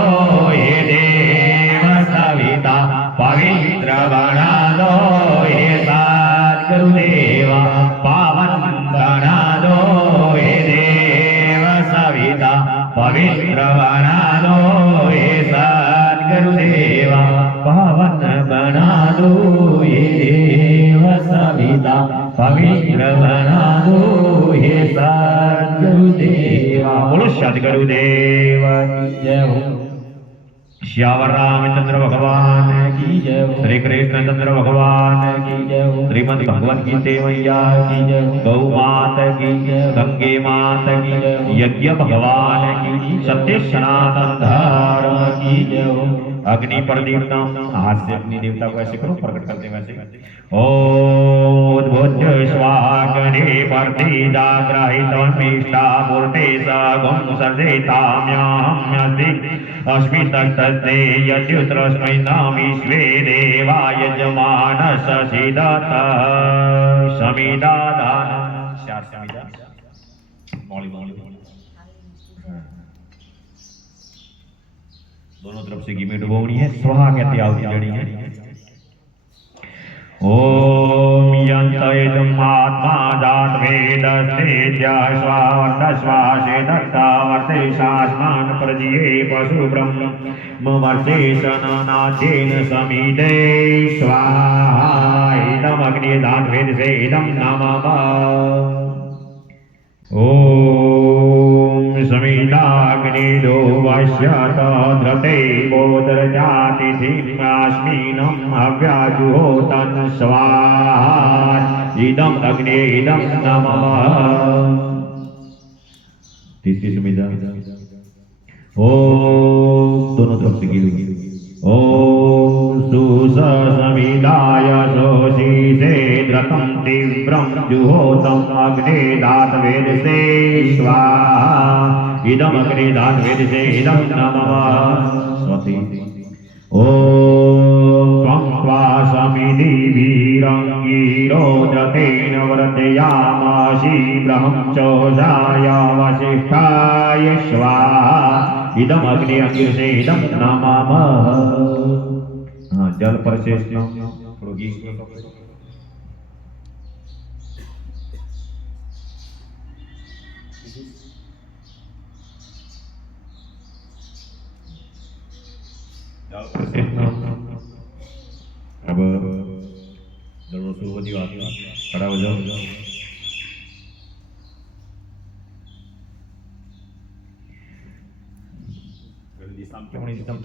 हे देव सविता पवित्र बना दो हे सद्गुरुदेवा पावन बना दो हे देव सविता पवित्र बना दो हे सद्गुरुदेवा पावन बना दो हे देव सविता पवित्र बना दो हे सद्गुरुदेवा। बोलो सद्गुरुदेव की जय हो। श्यावर रामचंद्र भगवान की जय हो। श्री कृष्ण चंद्र भगवान की जय हो। श्रीमद् भगवत गीते मैया की जय हो। गौ मात की जय हो। गंगे मात की जय हो। यज्ञ भगवान की सत्य सनातन धर्म की जय हो। अग्नि पर देवता हाथ से अपनी देवता को ऐसे करो प्रकट करते वैसे उद्भुज्य स्वाग्ने पर्ति जाग्रहितमिष्टा मूर्ते सगुं सर्जेताम्याहम्यस्ति अस्मि तत्तस्ते यद्युत्रस्मै नामीश्वे देवा यजमानस सिदत समिदादान चार समिदा मौली दोनों तरफ से घी में डुबोनी है स्वाहा कहते आहुति देनी है। ओम यंतयितुम् आत्मा जात वेदस्ते स्वावर्त स्वासे दत्तावर्ते शास्मान् प्रजिये पशु ब्रह्मवर्ते सननाथेन समीदे स्वाहा इदमग्ने दात वेदसे इदं नमः। ओम समिदाग्निदो वश्यतध्रते बोधरजातिथिम्यास्मिनं हव्याजुहोतं स्वाहा इदं अग्ने इदं नमः। तीसरी सुमिधा। ओम दोनों तरफ से गिरी। ओम सुसमिदाय सोशीसे द्रतं तीव्रं जुहोतं अग्निदात वेदसे स्वाहा इदम अग्निदात वेदसे इदम नमः स्वस्ति। ओम त्वं स्वासमिति वीरंगीरोदतेन वर्तयामासि ब्रह्मचोषाय वसिष्ठाय स्वाहा इदम अग्नि अग्निसे इदम नमः। हाँ जल पर शेष थोड़ा घी अब जरूर शुरू होती बात खड़ा हो जाओ।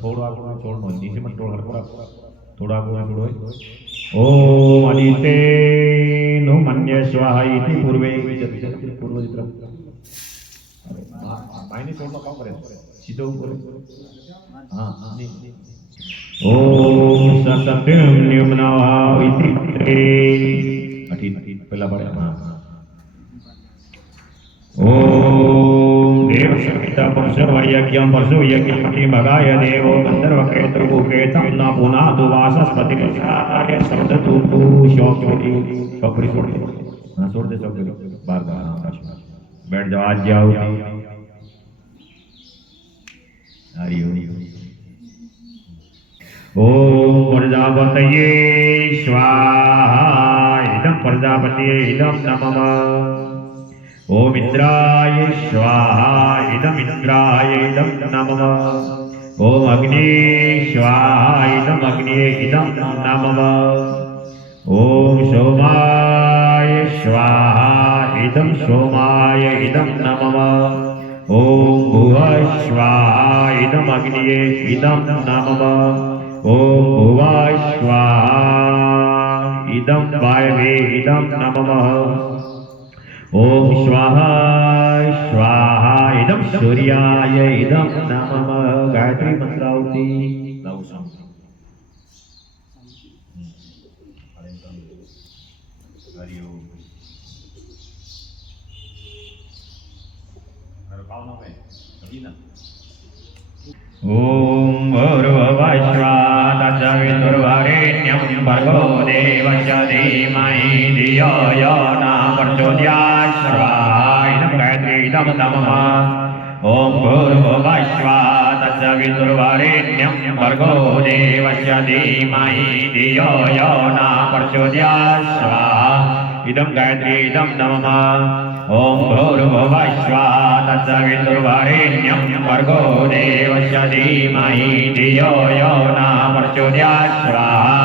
थोड़ा आगे छोड़ो नीचे मत छोड़ थोड़ा आगे छोड़ो। ओम आदित्य नो मन्य स्वाहा इति पूर्वे पूर्व की तरफ मायने छोड़ना काम करे सीधे ऊपर। हाँ ओम सत्यम न्यूमनाः इति अठी पहला पढ़े। हाँ ओम देव सविता परशुर्वयज्ञं परशुयज्ञपति भगाय देवो गंधर्वकेतुकेतं न पुनातु वासस्पतिर्षाय शब्दतु शोकि शोकरी छोड़ दे। हाँ छोड़ दे शोकरी बार बार बैठ जाओ आज जाओ। हरि ओम प्रजापतये स्वाहा इदं प्रजापतये इदं नमः। ओम इंद्राय स्वाहा इदं इंद्राय इदं नमः। ओम अग्ने स्वाहा इदं अग्ने इदं नमः। ओम सोमाय स्वाहा इदं सोमाय इदं नमः। ओम भुवः स्वाहा इदं अग्ने इदं नमः। ओम भुवः स्वाहा इदं वायवे इदं नमः। ओम स्वाहा स्वाहा इदं सूर्याय इदं नमः। गायत्री मंत्रावती ओम भूर्भुवः स्वः तत्सवितुर्वरेण्यं भर्गो देवस्य धीमहि धियो यो न प्रचोदयात् स्वाहा इदं गायत्री इदं नमः। ओम भूर्भुवः स्वः तत्सवितुर्वरेण्यं भर्गो देवस्य धीमहि धियो यो न प्रचोदयात् स्वाहा इदं गायत्री इदं नमः। ओम भूर्भुवः स्वः तत्सवितुर्वरेण्यं भर्गो देवस्य धीमहि धियो यो न प्रचोदयात् स्वाहा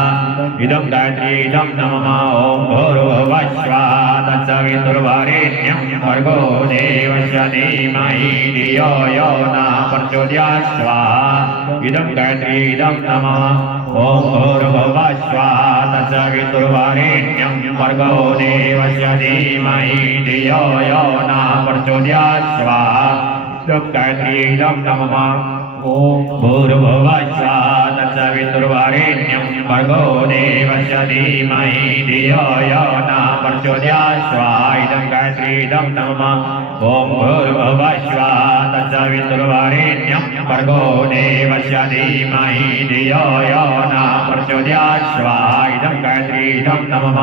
इदं गायत्री इदं नमः। ओम भूर्भुवः स्वः तत्सवितुर्वरेण्यं भर्गो देवस्य धीमहि धियो यो न प्रचोदयात् स्वाहा इदं गायत्री इदं नमः। ओम भूर्भुवः स्वः तत्सवितुर्वरेण्यं भर्गो देवस्य धीमहि धियो यो न प्रचोदयात् स्वाहा इदं गायत्री इदं नमः। ओम भूर्भुवः स्वः तत्सवितुर्वरेण्यं भर्गो देवस्य धीमहि धियो यो न प्रचोदयात् स्वाहा इदं गायत्री इदं नमः। ओम भूर्भुवः स्वः तत्सवितुर्वरेण्यं भर्गो देवस्य धीमहि धियो यो न प्रचोदयात् स्वाहा इदं गायत्री इदं नमः।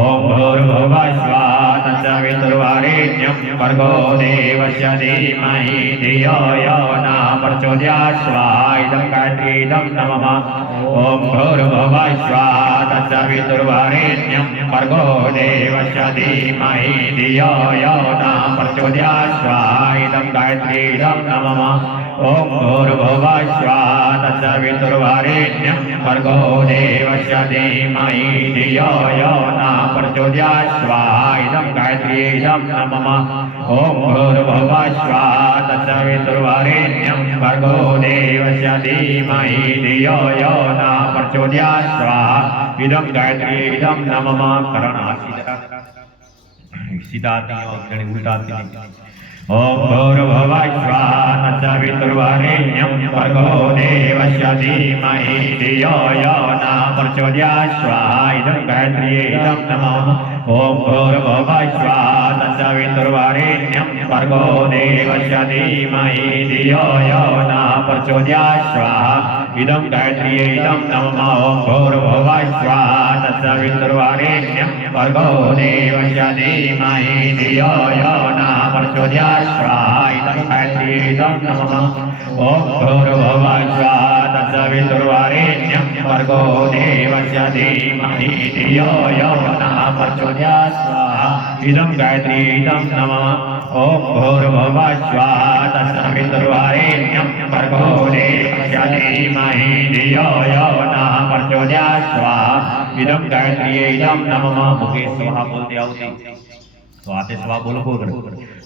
ओम भूर्भुवः स्वः तत्सवितुर्वरेण्यं भर्गो देवस्य धीमहि धियो यो न प्रचोदयात् स्वाहा इदं गायत्री इदं नमः। ओम भूर्भुवः स्वः तत्सवितुर्वरेण्यं भर्गो देवस्य धीमहि धियो यो न प्रचोदयात् स्वाहा इदं गायत्री इदं नमः। ओम भूर्भुवः स्वः तत्सवितुर्वरेण्यं भर्गो देवस्य धीमहि धियो यो न प्रचोदयात् स्वाहा इदं गायत्री इदं नमः। ओम भूर्भुवः स्वः तत्सवितुर्वरेण्यं भर्गो देवस्य धीमहि धियो यो न प्रचोदयात् स्वाहा इदं गायत्री इदं नमः। करण सीधा उल्टा ॐ भूर्भुवः स्वः तत्सवितुर्वरेण्यं भर्गो देवस्य धीमहि धियो यो न प्रचोदयात् स्वाहा इदं गायत्र्यै इदं नमः ॐ भूर्भुवः स्वः तत्सवितुर्वरेण्यं भर्गो देवस्य धीमहि धियो यो न प्रचोदयात् स्वाहा इदं गायत्र्यै इदं नमः ॐ भूर्भुवः स्वः तत्सवितुर्वरेण्यं भर्गो देवस्य धीमहि धियो यो न प्रचोदयात् स्वाहा इदं गायत्र्यै इदं नमः ॐ भूर्भुवः स्वः तत्सवितुर्वरेण्यं भर्गो देवस्य धीमहि धियो यो न प्रचोदयात् स्वाहा इदं गायत्र्यै इदं नमः ॐ भूर्भुवः स्वः तत्सवितुर्वरेण्यं भर्गो देवस्य धीमहि धियो यो न प्रचोदयात् स्वाहा इदं गायत्र्यै इदं नमः मुखे स्वाहा बोलते आवती तो आते स्वाहा बोलो बोल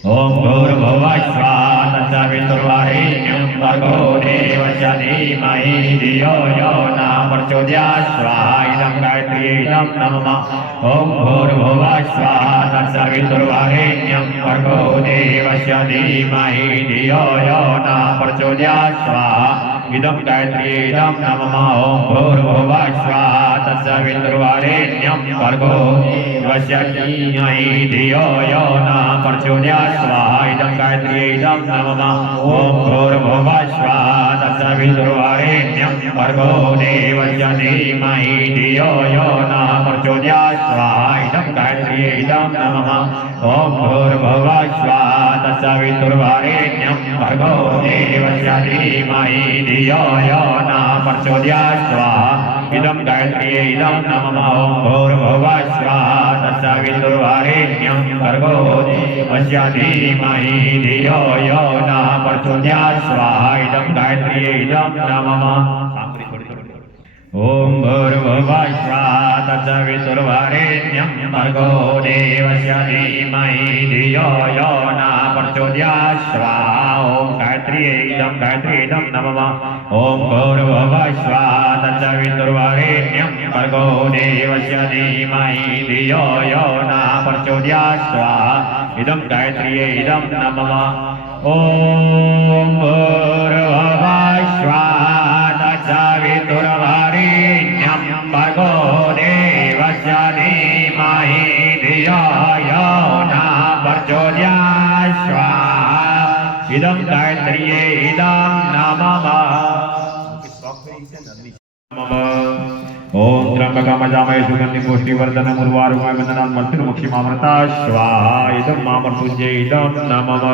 ॐ भूर्भुवः स्वः तत्सवितुर्वरेण्यं भर्गो देवस्य धीमहि धियो यो न प्रचोदयात् स्वाहा इदं गायत्र्यै इदं नमः ॐ भूर्भुवः स्वः तत्सवितुर्वरेण्यं भर्गो देवस्य धीमहि धियो यो न प्रचोदयात् स्वाहा इदं गायत्र्यै इदं नमः ॐ भूर्भुवः स्वः तत्सवितुर्वरेण्यं भर्गो देवस्य धीमहि धियो यो न प्रचोदयात् स्वाहा इदं गायत्र्यै इदं नमः ॐ भूर्भुवः स्वः तत्सवितुर्वरेण्यं भर्गो देवस्य धीमहि धियो यो न प्रचोदयात् स्वाहा इदं गायत्र्यै इदं नमः ॐ भूर्भुवः स्वः तत्सवितुर्वरेण्यं भर्गो देवस्य धीमहि धियो यो न प्रचोदयात् स्वाहा इदं गायत्र्यै इदं नमः ॐ भूर्भुवः स्वः तत्सवितुर्वरेण्यं भर्गो देवस्य धीमहि धियो यो न प्रचोदयात् स्वाहा इदं गायत्र्यै इदं नमः ॐ भूर्भुवः स्वः तत्सवितुर्वरेण्यं भर्गो देवस्य धीमहि धियो यो न प्रचोदयात् स्वाहा ॐ गायत्र्यै इदं नमः ॐ भूर्भुवः स्वः तत्सवितुर्वरेण्यं भर्गो देवस्य धीमहि धियो यो न प्रचोदयात् स्वाहा इदं गायत्र्यै इदं नमः ॐ भूर्भुवः स्वः तत्सवितुर्वरेण्यं भर्गो देवस्य धीमहि धियो यो न प्रचोदयात् स्वाहा इदं गायत्र्यै इदं नमः ओम त्र्यंबकमजामहे सुगंधिं पुष्टिवर्धनम् उर्वारुकमेव वन्दनात् मृत्युर्मुक्षीमामृतात् स्वाहा इदं मामृत्युञ्जय इदं नमः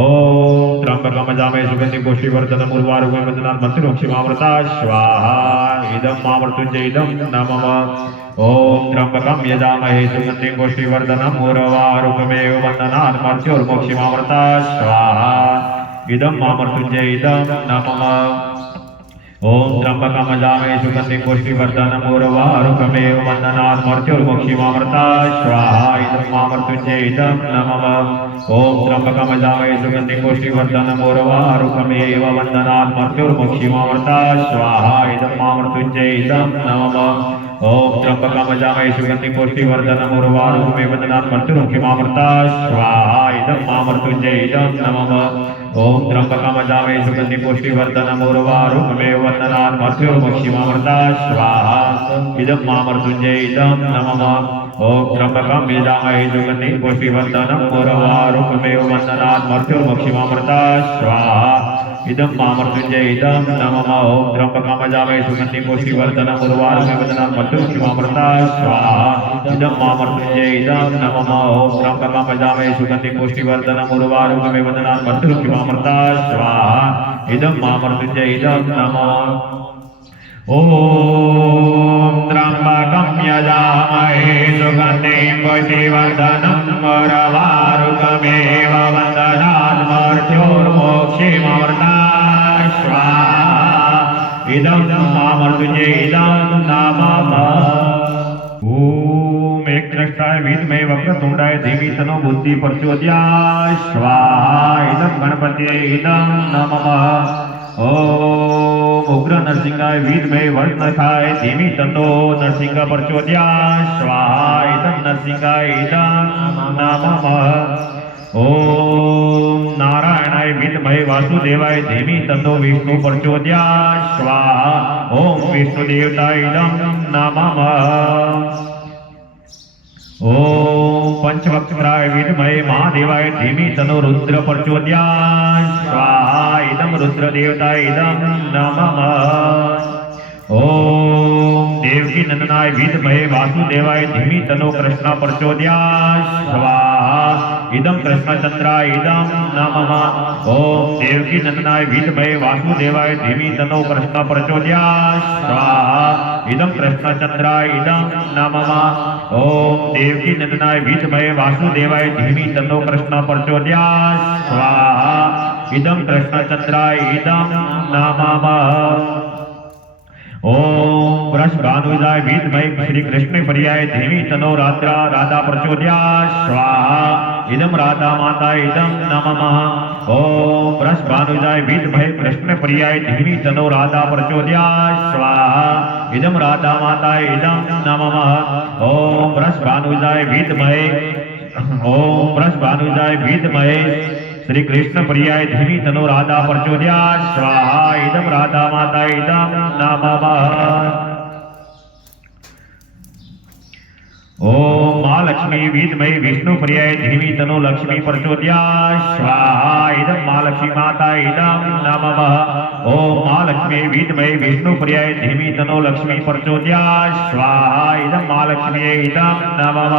ओम त्र्यंबकमजामहे सुगंधिं पुष्टिवर्धनम् उर्वारुकमेव वन्दनात् मृत्युर्मुक्षीमामृतात् स्वाहा इदं मामृत्युञ्जय इदं नमः ओम त्र्यंबकं यजामहे सुगंधिं पुष्टिवर्धनम् उर्वारुकमेव वन्दनात् मृत्युर्मुक्षीमामृतात् स्वाहा इदं मामृत्युञ्जय इदं नमः ओम त्र्यंबकमजामहे सुगंधिं पुष्टिवर्धनम् उर्वारुकमेव वन्दनात् मृत्युर्मुक्षीमामृतात् स्वाहा इदं मामृत्युञ्जय इदं नमः ओम त्र्यंबकमजामहे सुगंधिं पुष्टिवर्धनम् उर्वारुकमेव वन्दनात् मृत्युर्मुक्षीमामृतात् स्वाहा इदं मामृत्युञ्जय इदं नमः ओम त्र्यंबकमजामहे सुगंधिं पुष्टिवर्धनम् उर्वारुकमेव वन्दनात् मृत्युर्मुक्षीमामृतात् स्वाहा इदं मामृत्युञ्जय इदं नमः ओम त्र्यंबकमजामहे सुगंधिं पुष्टिवर्धनम् उर्वारुकमेव वन्दनात् मृत्युर्मुक्षीमामृतात् स्वाहा इदं मामृत्युञ्जय इदं नमः ओम त्र्यंबकं यजामहे सुगंधिं पुष्टिवर्धनम् उर्वारुकमेव वन्दनात् मृत्युर्मुक्षीमामृतात् स्वाहा इदं मामृत्युञ्जय इदं नमः ओम त्र्यंबकमजामहे सुगंधिं पुष्टिवर्धनम् उर्वारुकमेव वन्दनात् मृत्युर्मुक्षीमामृतात् स्वाहा इदं मामृत्युञ्जय इदं नमः ओम त्र्यंबकमजामहे सुगंधिं पुष्टिवर्धनम् उर्वारुकमेव वन्दनात् मृत्युर्मुक्षीमामृतात् स्वाहा इदं मामृत्युञ्जय इदं नमः ओम त्र्यंबकं यजामहे सुगंधिं पुष्टिवर्धनम् उर्वारुकमेव वन्दनात् मृत्युर्मुक्षीमामृतात् स्वाहा इदं मामृत्युञ्जय इदं नमः ओम एकत्रष्टाय विद्महे वक्रतुण्डाय धीमहि तन्नो बुद्धिः प्रचोदयात् स्वाहा इदं गणपतये इदं नमः ओम उग्र नरसिंहाय विद्महे वज्रनखाय धीमहि तन्नो नरसिंहः प्रचोदयात् स्वाहा इदं नरसिंहाय इदं नमः ओम नारायणाय विद्महे वासुदेवाय धीमहि तन्नो विष्णु प्रचोदयात् स्वाहा। ओम विष्णुदेवताय इदं नमः। ओम पंचवक्त्राय विद्महे महादेवाय धीमहि तन्नो रुद्र प्रचोदयात् स्वाहा। इदं रुद्रदेवताय इदं नमः। ओम देवकी नंदनाय विद्महे वासुदेवाय धीमहि तन्नो कृष्ण प्रचोदयात् स्वाहा। इदं कृष्णचंद्राय इदं नमः। ओम देवकी नंदनाय विद्महे वासुदेवाय धीमहि तन्नो कृष्ण प्रचोदयात् स्वाहा। इदं कृष्णचंद्राय इदं नमः। ओम देवकी नंदनाय विद्महे वासुदेवाय धीमहि तन्नो कृष्ण प्रचोदयात् स्वाहा। इदं कृष्णचंद्राय इदं नमः। ओम वृषभानुजाय विद्महे श्री कृष्ण प्रियाय धीमहि तन्नो राधा प्रचोदयात् स्वाहा। इदं राधा माताय इदं नमः। ओम वृषभानुजाय विद्महे कृष्ण प्रियाय धीमहि तन्नो राधा प्रचोदयात् स्वाहा। इदं राधा माताय इदं नमः। ओम वृषभानुजाय विद्महे श्री कृष्ण प्रियाय धीमहि तन्नो राधा प्रचोदयात् स्वाहा। इदं राधा माताय इदं नमः। ओम महालक्ष्मी विद्महे विष्णु प्रियाय धीमहि तन्नो लक्ष्मी प्रचोदयात् स्वाहा। इदं महालक्ष्मी माताय इदं नमः। ओम महालक्ष्मी विद्महे विष्णु प्रियाय धीमहि तन्नो लक्ष्मी प्रचोदयात् स्वाहा। इदं महालक्ष्मी इदं नमः।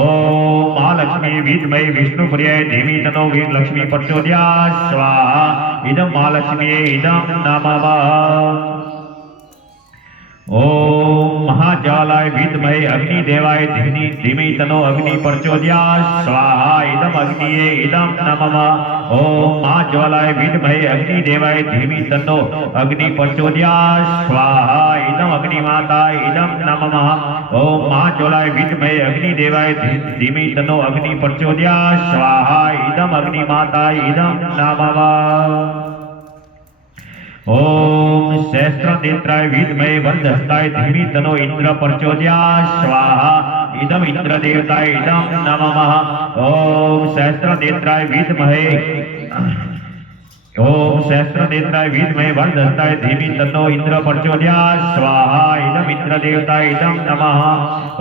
ओम महालक्ष्मी विद्महे विष्णु प्रियाय धीमहि तन्नो लक्ष्मी प्रचोदयात् स्वाहा। इदं महालक्ष्मी इदं नमः। ओम महाज्वालाय विद्महे अग्निदेवाय धीमहि तन्नो अग्नि प्रचोदयात् स्वाहा। इदं अग्निये इदं नमः। ओम महाज्वालाय विद्महे अग्निदेवाय धीमहि तन्नो अग्नि प्रचोदयात् स्वाहा। इदं अग्निमाताय इदं नमः। ओम महाज्वालाय विद्महे अग्निदेवाय धीमहि तन्नो अग्नि प्रचोदयात् स्वाहा। इदं अग्निमाताय इदं नमः। ओम सहस्रनेत्राय विद्महे वरदहस्ताय धीमहि तन्नो इंद्र प्रचोदयात् स्वाहा। इदं इंद्रदेवताय इदं नमः। ओम सहस्रनेत्राय विद्महे वरदहस्ताय धीमहि तन्नो इंद्र प्रचोदयात् स्वाहा। इदं इंद्रदेवताय इदं नमः।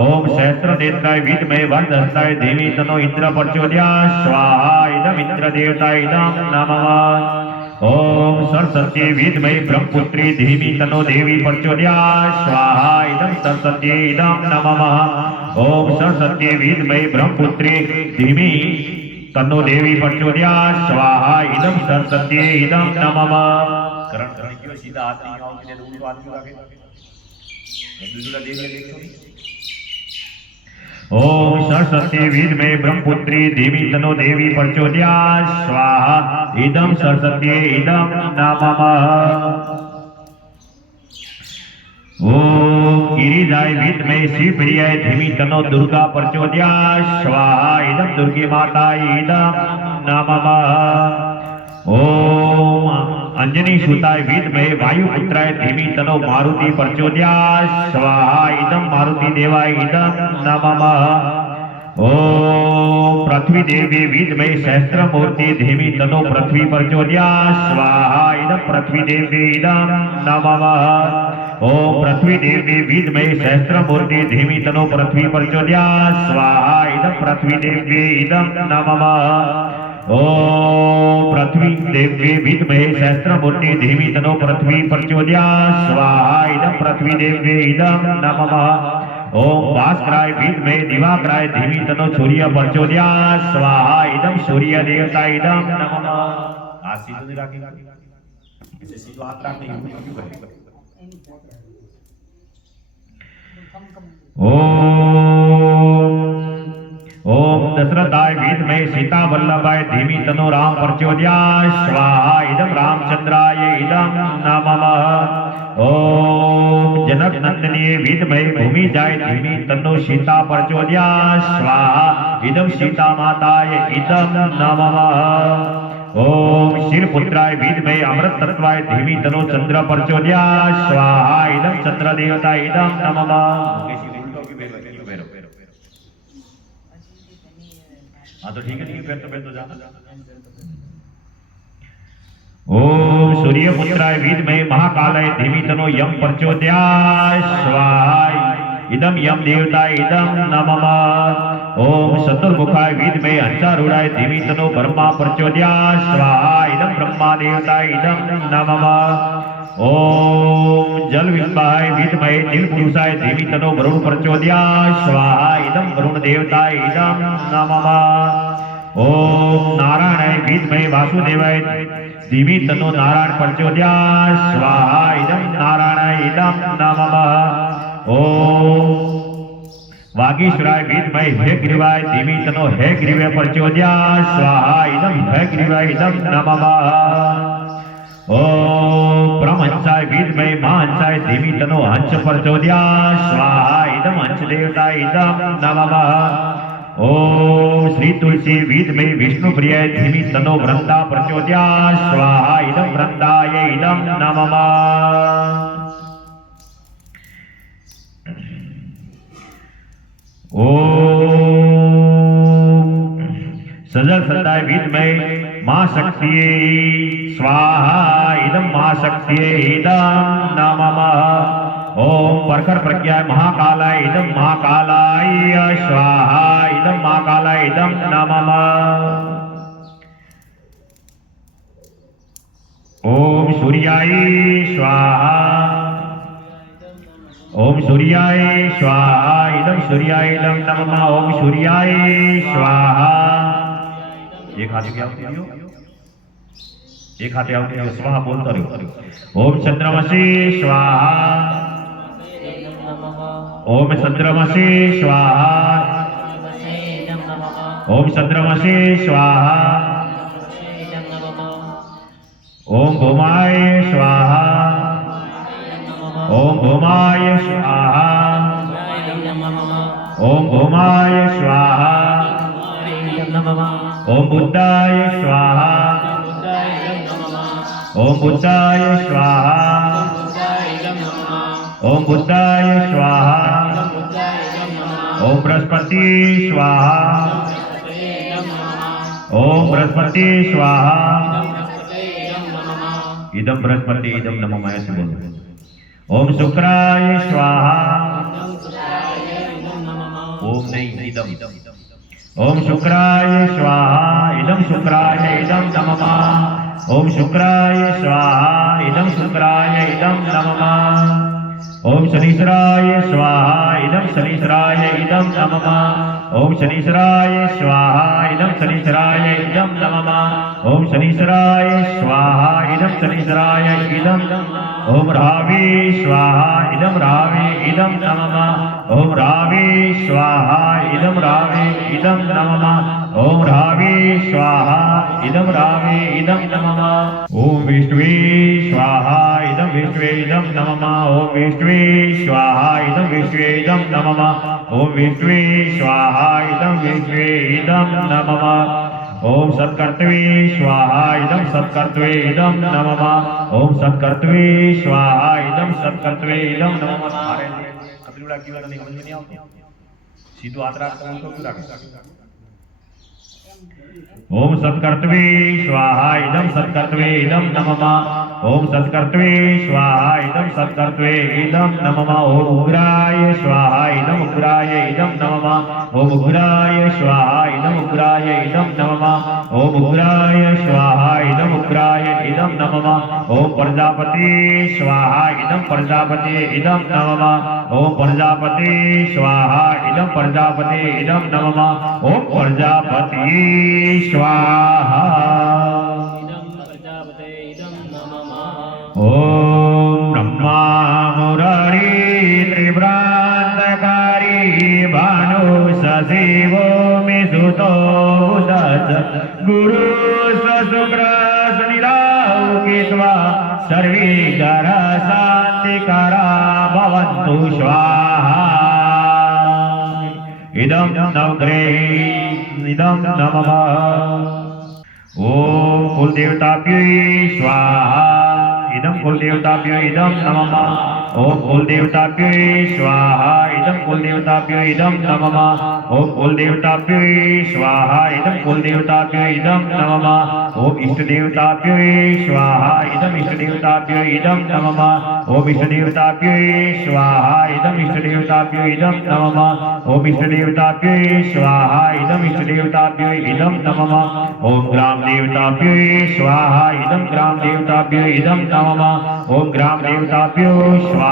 ओम सहस्रनेत्राय विद्महे वरदहस्ताय धीमहि तन्नो इंद्र प्रचोदयात् स्वाहा। इदं इंद्रदेवताय इदं नमः। ओम सरस्वती विद्महे ब्रह्मपुत्री धीमहि तन्नो देवी प्रचोदयात् स्वाहा। इदं सरस्वती इदं नमः। ओम सरस्वती विद्महे ब्रह्मपुत्री धीमहि तन्नो देवी प्रचोदयात् स्वाहा। इदं सरस्वती इदं नमः। करण करने की सीधा आती है और के दूर आती है दूसरा देवी देखो। ओम सरस्वती विद्महे ब्रह्मपुत्री धीमहि तन्नो देवी प्रचोदयात् स्वाहा। इदं सरस्वती इदं नमः। ओम गिरिजाय विद्महे शिवप्रियाय धीमहि तन्नो दुर्गा प्रचोदयात् स्वाहा। इदं दुर्गे माताय इदं नमः। ओम अंजनी सुताय विद्महे वायुपुत्राय धीमहि तन्नो मारुति प्रचोदयात् स्वाहा। इदं मारुति देवाय इदं नमः। ओम पृथ्वी देवी विद्महे सहस्रमूर्ति धीमहि तन्नो पृथ्वी प्रचोदयात् स्वाहा। इदं पृथ्वी देवी इदं नमः। ओम पृथ्वी देवी विद्महे सहस्रमूर्ति धीमहि तन्नो पृथ्वी प्रचोदयात् स्वाहा। इदं पृथ्वी देवी इदं नमः। ओम पृथ्वी देवी विद्महे सहस्रमूर्ति धीमहि तन्नो पृथ्वी प्रचोदयात् स्वाहा। इदं पृथ्वी देवी इदं नमः। ओम भास्कराय विद्महे दिवाकराय धीमहि तन्नो सूर्य प्रचोदयात् स्वाहा। इदं सूर्य देवता इदं नमः। आ सीधो नहीं राखी इसे सीधो हाथ रख नहीं। ओम दशरथाय विद्महे सीता वल्लभाय धीमहि तन्नो राम प्रचोदयात् स्वाहा। इदं रामचंद्राय इदं नमः। ओम जनक नंदिनी विद्महे भूमिजाय धीमहि तन्नो सीता प्रचोदयात् स्वाहा। इदं सीता माताय इदं नमः। ओम शिरपुत्राय विद्महे अमृत तत्वाय धीमहि तन्नो चंद्र प्रचोदयात् स्वाहा। इदं चंद्र देवता इदं नमः। हाँ तो ठीक है फिर तो जा। ओम सूर्यपुत्राय विद्महे महाकालाय धीमहि तन्नो यम प्रचोदयात् स्वाहा इदं यम देवताय इदं नमः। ओम चतुर्मुखाय विद्महे हंसारूढ़ाय धीमहि तन्नो ब्रह्मा प्रचोदयात् स्वाहा इदं ब्रह्मा देवताय इदं नमः। ओम जलविद्महाय विद्महे जलपुरुषाय धीमहि तन्नो वरुण प्रचोदयात् स्वाहा इदं वरुण देवताय इदं नमः। ओम नारायणाय विद्महे वासुदेवाय धीमहि तन्नो नारायण प्रचोदयात् स्वाहा इदं नारायणाय इदं नमः। ओम वागीश्वराय विद्महे हयग्रीवाय धीमहि तन्नो हयग्रीवे प्रचोदयात् स्वाहा इदं हयग्रीवाय इदं नमः। ओम परमहंसाय विद्महे महाहंसाय धीमहि तन्नो हंस प्रचोदयात् स्वाहा इदं हंस देवताय इदं नमः। ओम श्री तुलसी विद्महे विष्णुप्रियाय धीमहि तन्नो वृंदा प्रचोदयात् स्वाहा इदं वृंदाय इदं नमः। ओम सजलसदाय विद्महे महाशक्तिये स्वाहा इदं महाशक्तिये इदं नमः। ओम परखर प्रज्ञाय महाकालाय इदं महाकालाय स्वाहा इदं महाकालाय इदं नमः। ओम सूर्याय स्वाहा ओम सूर्याय स्वाहा इदं सूर्याय इदं नमः। ओम सूर्याय स्वाहा एक हाथ क्या होती है एक हाथ आवती है स्वाहा बोलता रहो। ओम चंद्रमसे स्वाहा ओम चंद्रमसे स्वाहा ओम चंद्रमसे स्वाहा ओम भूमाय स्वाहा ओम भूमाय स्वाहा ओम भूमाय स्वाहा ओम बुद्धाय स्वाहा ओम बुद्धाय स्वाहा ओम बुद्धाय स्वाहा ओम बृहस्पति स्वाहा ओम बृहस्पति स्वाहा इदं बृहस्पति इदं नमः। ऐसे बोलो। ओम शुक्राय स्वाहा ओम नहीं इदं ओम शुक्राय स्वाहा इदं शुक्राय इदं नमः। ओम शुक्राय स्वाहा इदं शुक्राय इदं नमः। ओम शनीश्वराय स्वाहा इदं शनीश्वराय इदं नमः। ओम शनीश्वराय स्वाहा इदं शनीश्वराय इदं नमः। ओम शनीश्वराय स्वाहा इदं शनीश्वराय इदं ओम रावे स्वाहा इदं रावे इदं नमः। ओम रावे स्वाहा इदं रावे इदं नमः। ओम रावे स्वाहा इदं रावे इदं नमः। ओम विष्णुवे स्वाहा इदं विष्णुवे इदं नमः। ओम विष्णुवे स्वाहा इदं विष्णुवे इदं नमः। ओम विष्णुवे स्वाहा इदं विष्णुवे इदं नमः। ओम सत्कर्तवे स्वाहा इदं सत्कर्तवे इदं नमः। ओम सत्कर्तवे स्वाहा इदं सत्कर्तवे इदं नमः। अरे अपनी उड़ा क्यों नहीं समझ में नहीं आती सीधो हाथ रख उनको क्यों रख। ओम सत्कर्तवे स्वाहा इदं सत्कर्तवे इदं नमः। ओम सत्कर्तवे स्वाहा इदं सत्कर्तवे इदं नमः। ओम उग्राय स्वाहा इदं उग्राय इदं नमः। ओम उग्राय स्वाहा इदं उग्राय इदं नमः। ओम उग्राय स्वाहा इदं उग्राय इदं नमः। ओम प्रजापति स्वाहा इदं प्रजापति इदं नमः। ओम प्रजापति स्वाहा इदं प्रजापति इदं नमः। ओम प्रजापति स्वाहा ओम ब्रह्मा मुरारी त्रिभ्रांतकारी भानु सजीवो मिसुतो उदस गुरु शुक्र शनिराहु केतवा सर्वे ग्रह शांतिकरा भवन्तु स्वाहा इदं नवग्रहे इदं नमः। ओम कुलदेवताभ्यो स्वाहा इदं कुलदेवताभ्यो इदं नमः। ओम कुलदेवताभ्यो स्वाहा इदं कुलदेवताभ्यो इदं नमः ओम कुलदेवताभ्यो स्वाहा इदं कुलदेवताभ्यो इदं नमः ओम इष्टदेवताभ्यो स्वाहा इदं इष्टदेवताभ्यो इदं नमः ओम इष्टदेवताभ्यो स्वाहा इदं इष्टदेवताभ्यो इदं नमः ओम इष्टदेवताभ्यो स्वाहा इदं इष्टदेवताभ्यो इदं नमः ओम ग्राम देवताभ्यो स्वाहा इदं ग्राम देवताभ्यो इदं नमः ओम ग्राम देवताभ्यो स्वाहा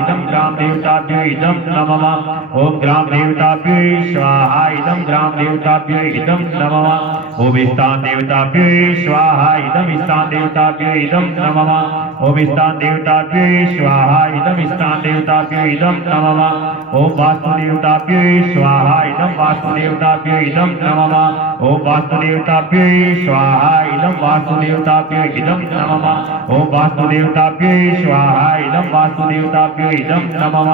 इदं ग्राम देवताभ्यो इदं नमः ओम ग्राम देवताभ्यो स्वाहा इदं ग्राम देवताभ्यो इदं नमः ओम स्थान देवताभ्यो स्वाहा इदं स्थान देवताभ्यो इदं नमः ओम स्थान देवताभ्यो स्वाहा इदं स्थान देवताभ्यो इदं नमः ओम वास्तु देवताभ्यो स्वाहा इदं वास्तु देवताभ्यो इदं नमः ओम वास्तु देवताभ्यो स्वाहा इदं वास्तु देवताभ्यो इदं नमः ओम वास्तु देवताभ्यो स्वाहा इदं वास्तु देवताभ्यो इदं नमः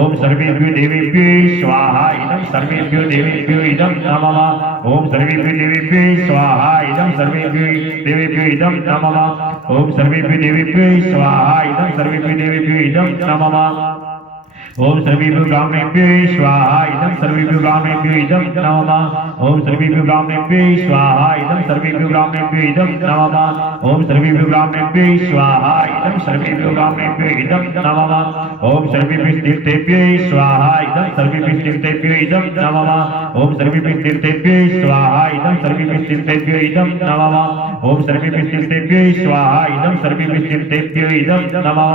ओम सर्वेभ्यो देवेभ्यो स्वाहा इदं सर्वेभ्यो देवेभ्यो इदं नमः ओम सर्वेभ्यो देवेभ्यो स्वाहा इदं सर्वेभ्यो देवेभ्यो इदं नमः ओम सर्वेभ्यो देवेभ्यो स्वाहा इदं सर्वेभ्यो देवेभ्यो इदं नमः ओम सर्वेभ्यो ब्राह्मणेभ्यो स्वाहा इदं सर्वेभ्यो ब्राह्मणेभ्यो इदं नमः ओम सर्वेभ्यो ब्राह्मणेभ्यो स्वाहा इदं सर्वेभ्यो ब्राह्मणेभ्यो इदं नमः ओम सर्वेभ्यो ब्राह्मणेभ्यो स्वाहा इदं सर्वेभ्यो ब्राह्मणेभ्यो इदं नमः ओम सर्वेभ्यो तीर्थेभ्यो स्वाहा इदं सर्वेभ्यो तीर्थेभ्यो इदं नमः ओम सर्वेभ्यो तीर्थेभ्यो स्वाहा इदं सर्वेभ्यो तीर्थेभ्यो इदं नमः ओम सर्वेभ्यो तीर्थेभ्यो स्वाहा इदं सर्वेभ्यो तीर्थेभ्यो इदं नमः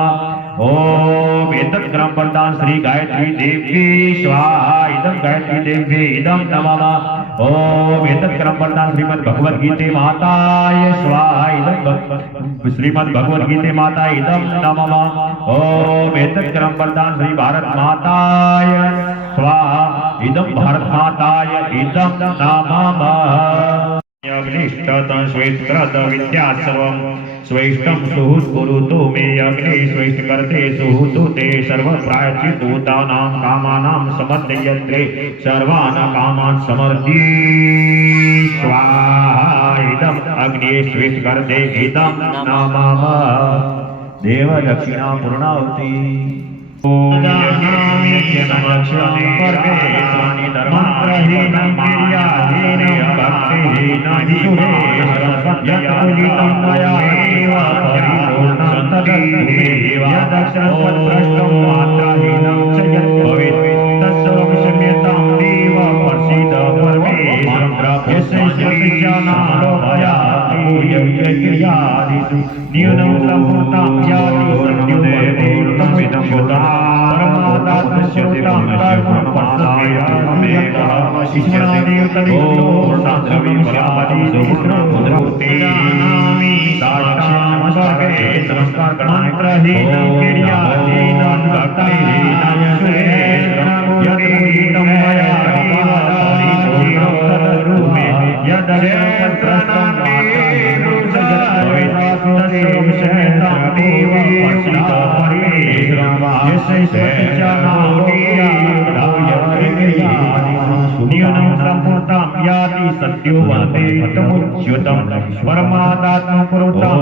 ओम एतत् ग्राम प्रदान श्री गायत्री देवी स्वाहा इदं गायत्री देवी इदं नमः ओम एतत् ग्राम प्रदान श्रीमद् भगवद गीते माताय स्वाहा इदं श्रीमद् भगवद गीते माता इदं नमः ओम एतत् ग्राम प्रदान श्री भारत माताय स्वाहा इदं भारत माताय इदं नमः अग्निष्टतं स्वेत्रद विद्यात्सवं स्वेष्टं सुहुत्कुरुतो मे अग्ने स्वेष्टकर्ते सुहुतो ते सर्वप्रायचितभूतानां कामानां समध्ययन्त्रे सर्वान् कामान् समर्दी स्वाहा इदम् अग्ने स्वेष्टकर्ते इदं नमः देवदक्षिणा पूर्णाहुति न्यूनं संपूर्णं याति सद्योदेवोर्तमिदं युता परमादात्मश्रुतं कर्मं पश्चाय मेघः शिष्यदेवतयो साधनं शादी सुपुत्रमुद्रते नामी दाक्षामस्ते नमस्कार मंत्रहीनं क्रियाहीनं भक्तिहीनं सुरेन्द्रं यद्गीतं मया परिशोधरूपे यद्देवत्रस्तं सत्यो वन्दे तमुच्युतं परमादात्मं पुरुषं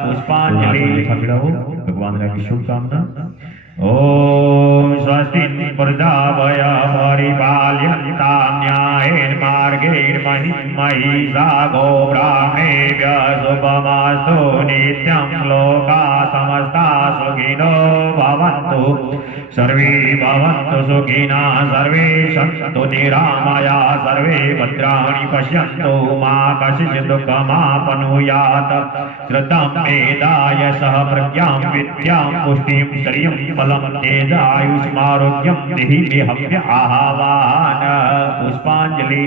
पुष्पांजलि भगवान की शुभकामना। ओम स्वस्ति प्रजाभय परिपाल्यन्तां न्यायेन मार्गेण महिषा गोब्राह्मणेभ्यः शुभमस्तु नित्यं लोकाः समस्ताः सुखिनो भवन्तु सर्वे भवन्तु सुखिनः सर्वे सन्तु निरामयाः सर्वे भद्राणि पश्यन्तु मा कश्चित् दुःखमाप्नुयात् श्रद्धं मेधाय सह प्रज्ञां विद्यां पुष्टिं श्रियं फलं तेजायुष्मारोग्यं देहि मे हव्य आह्वान। पुष्पांजलि।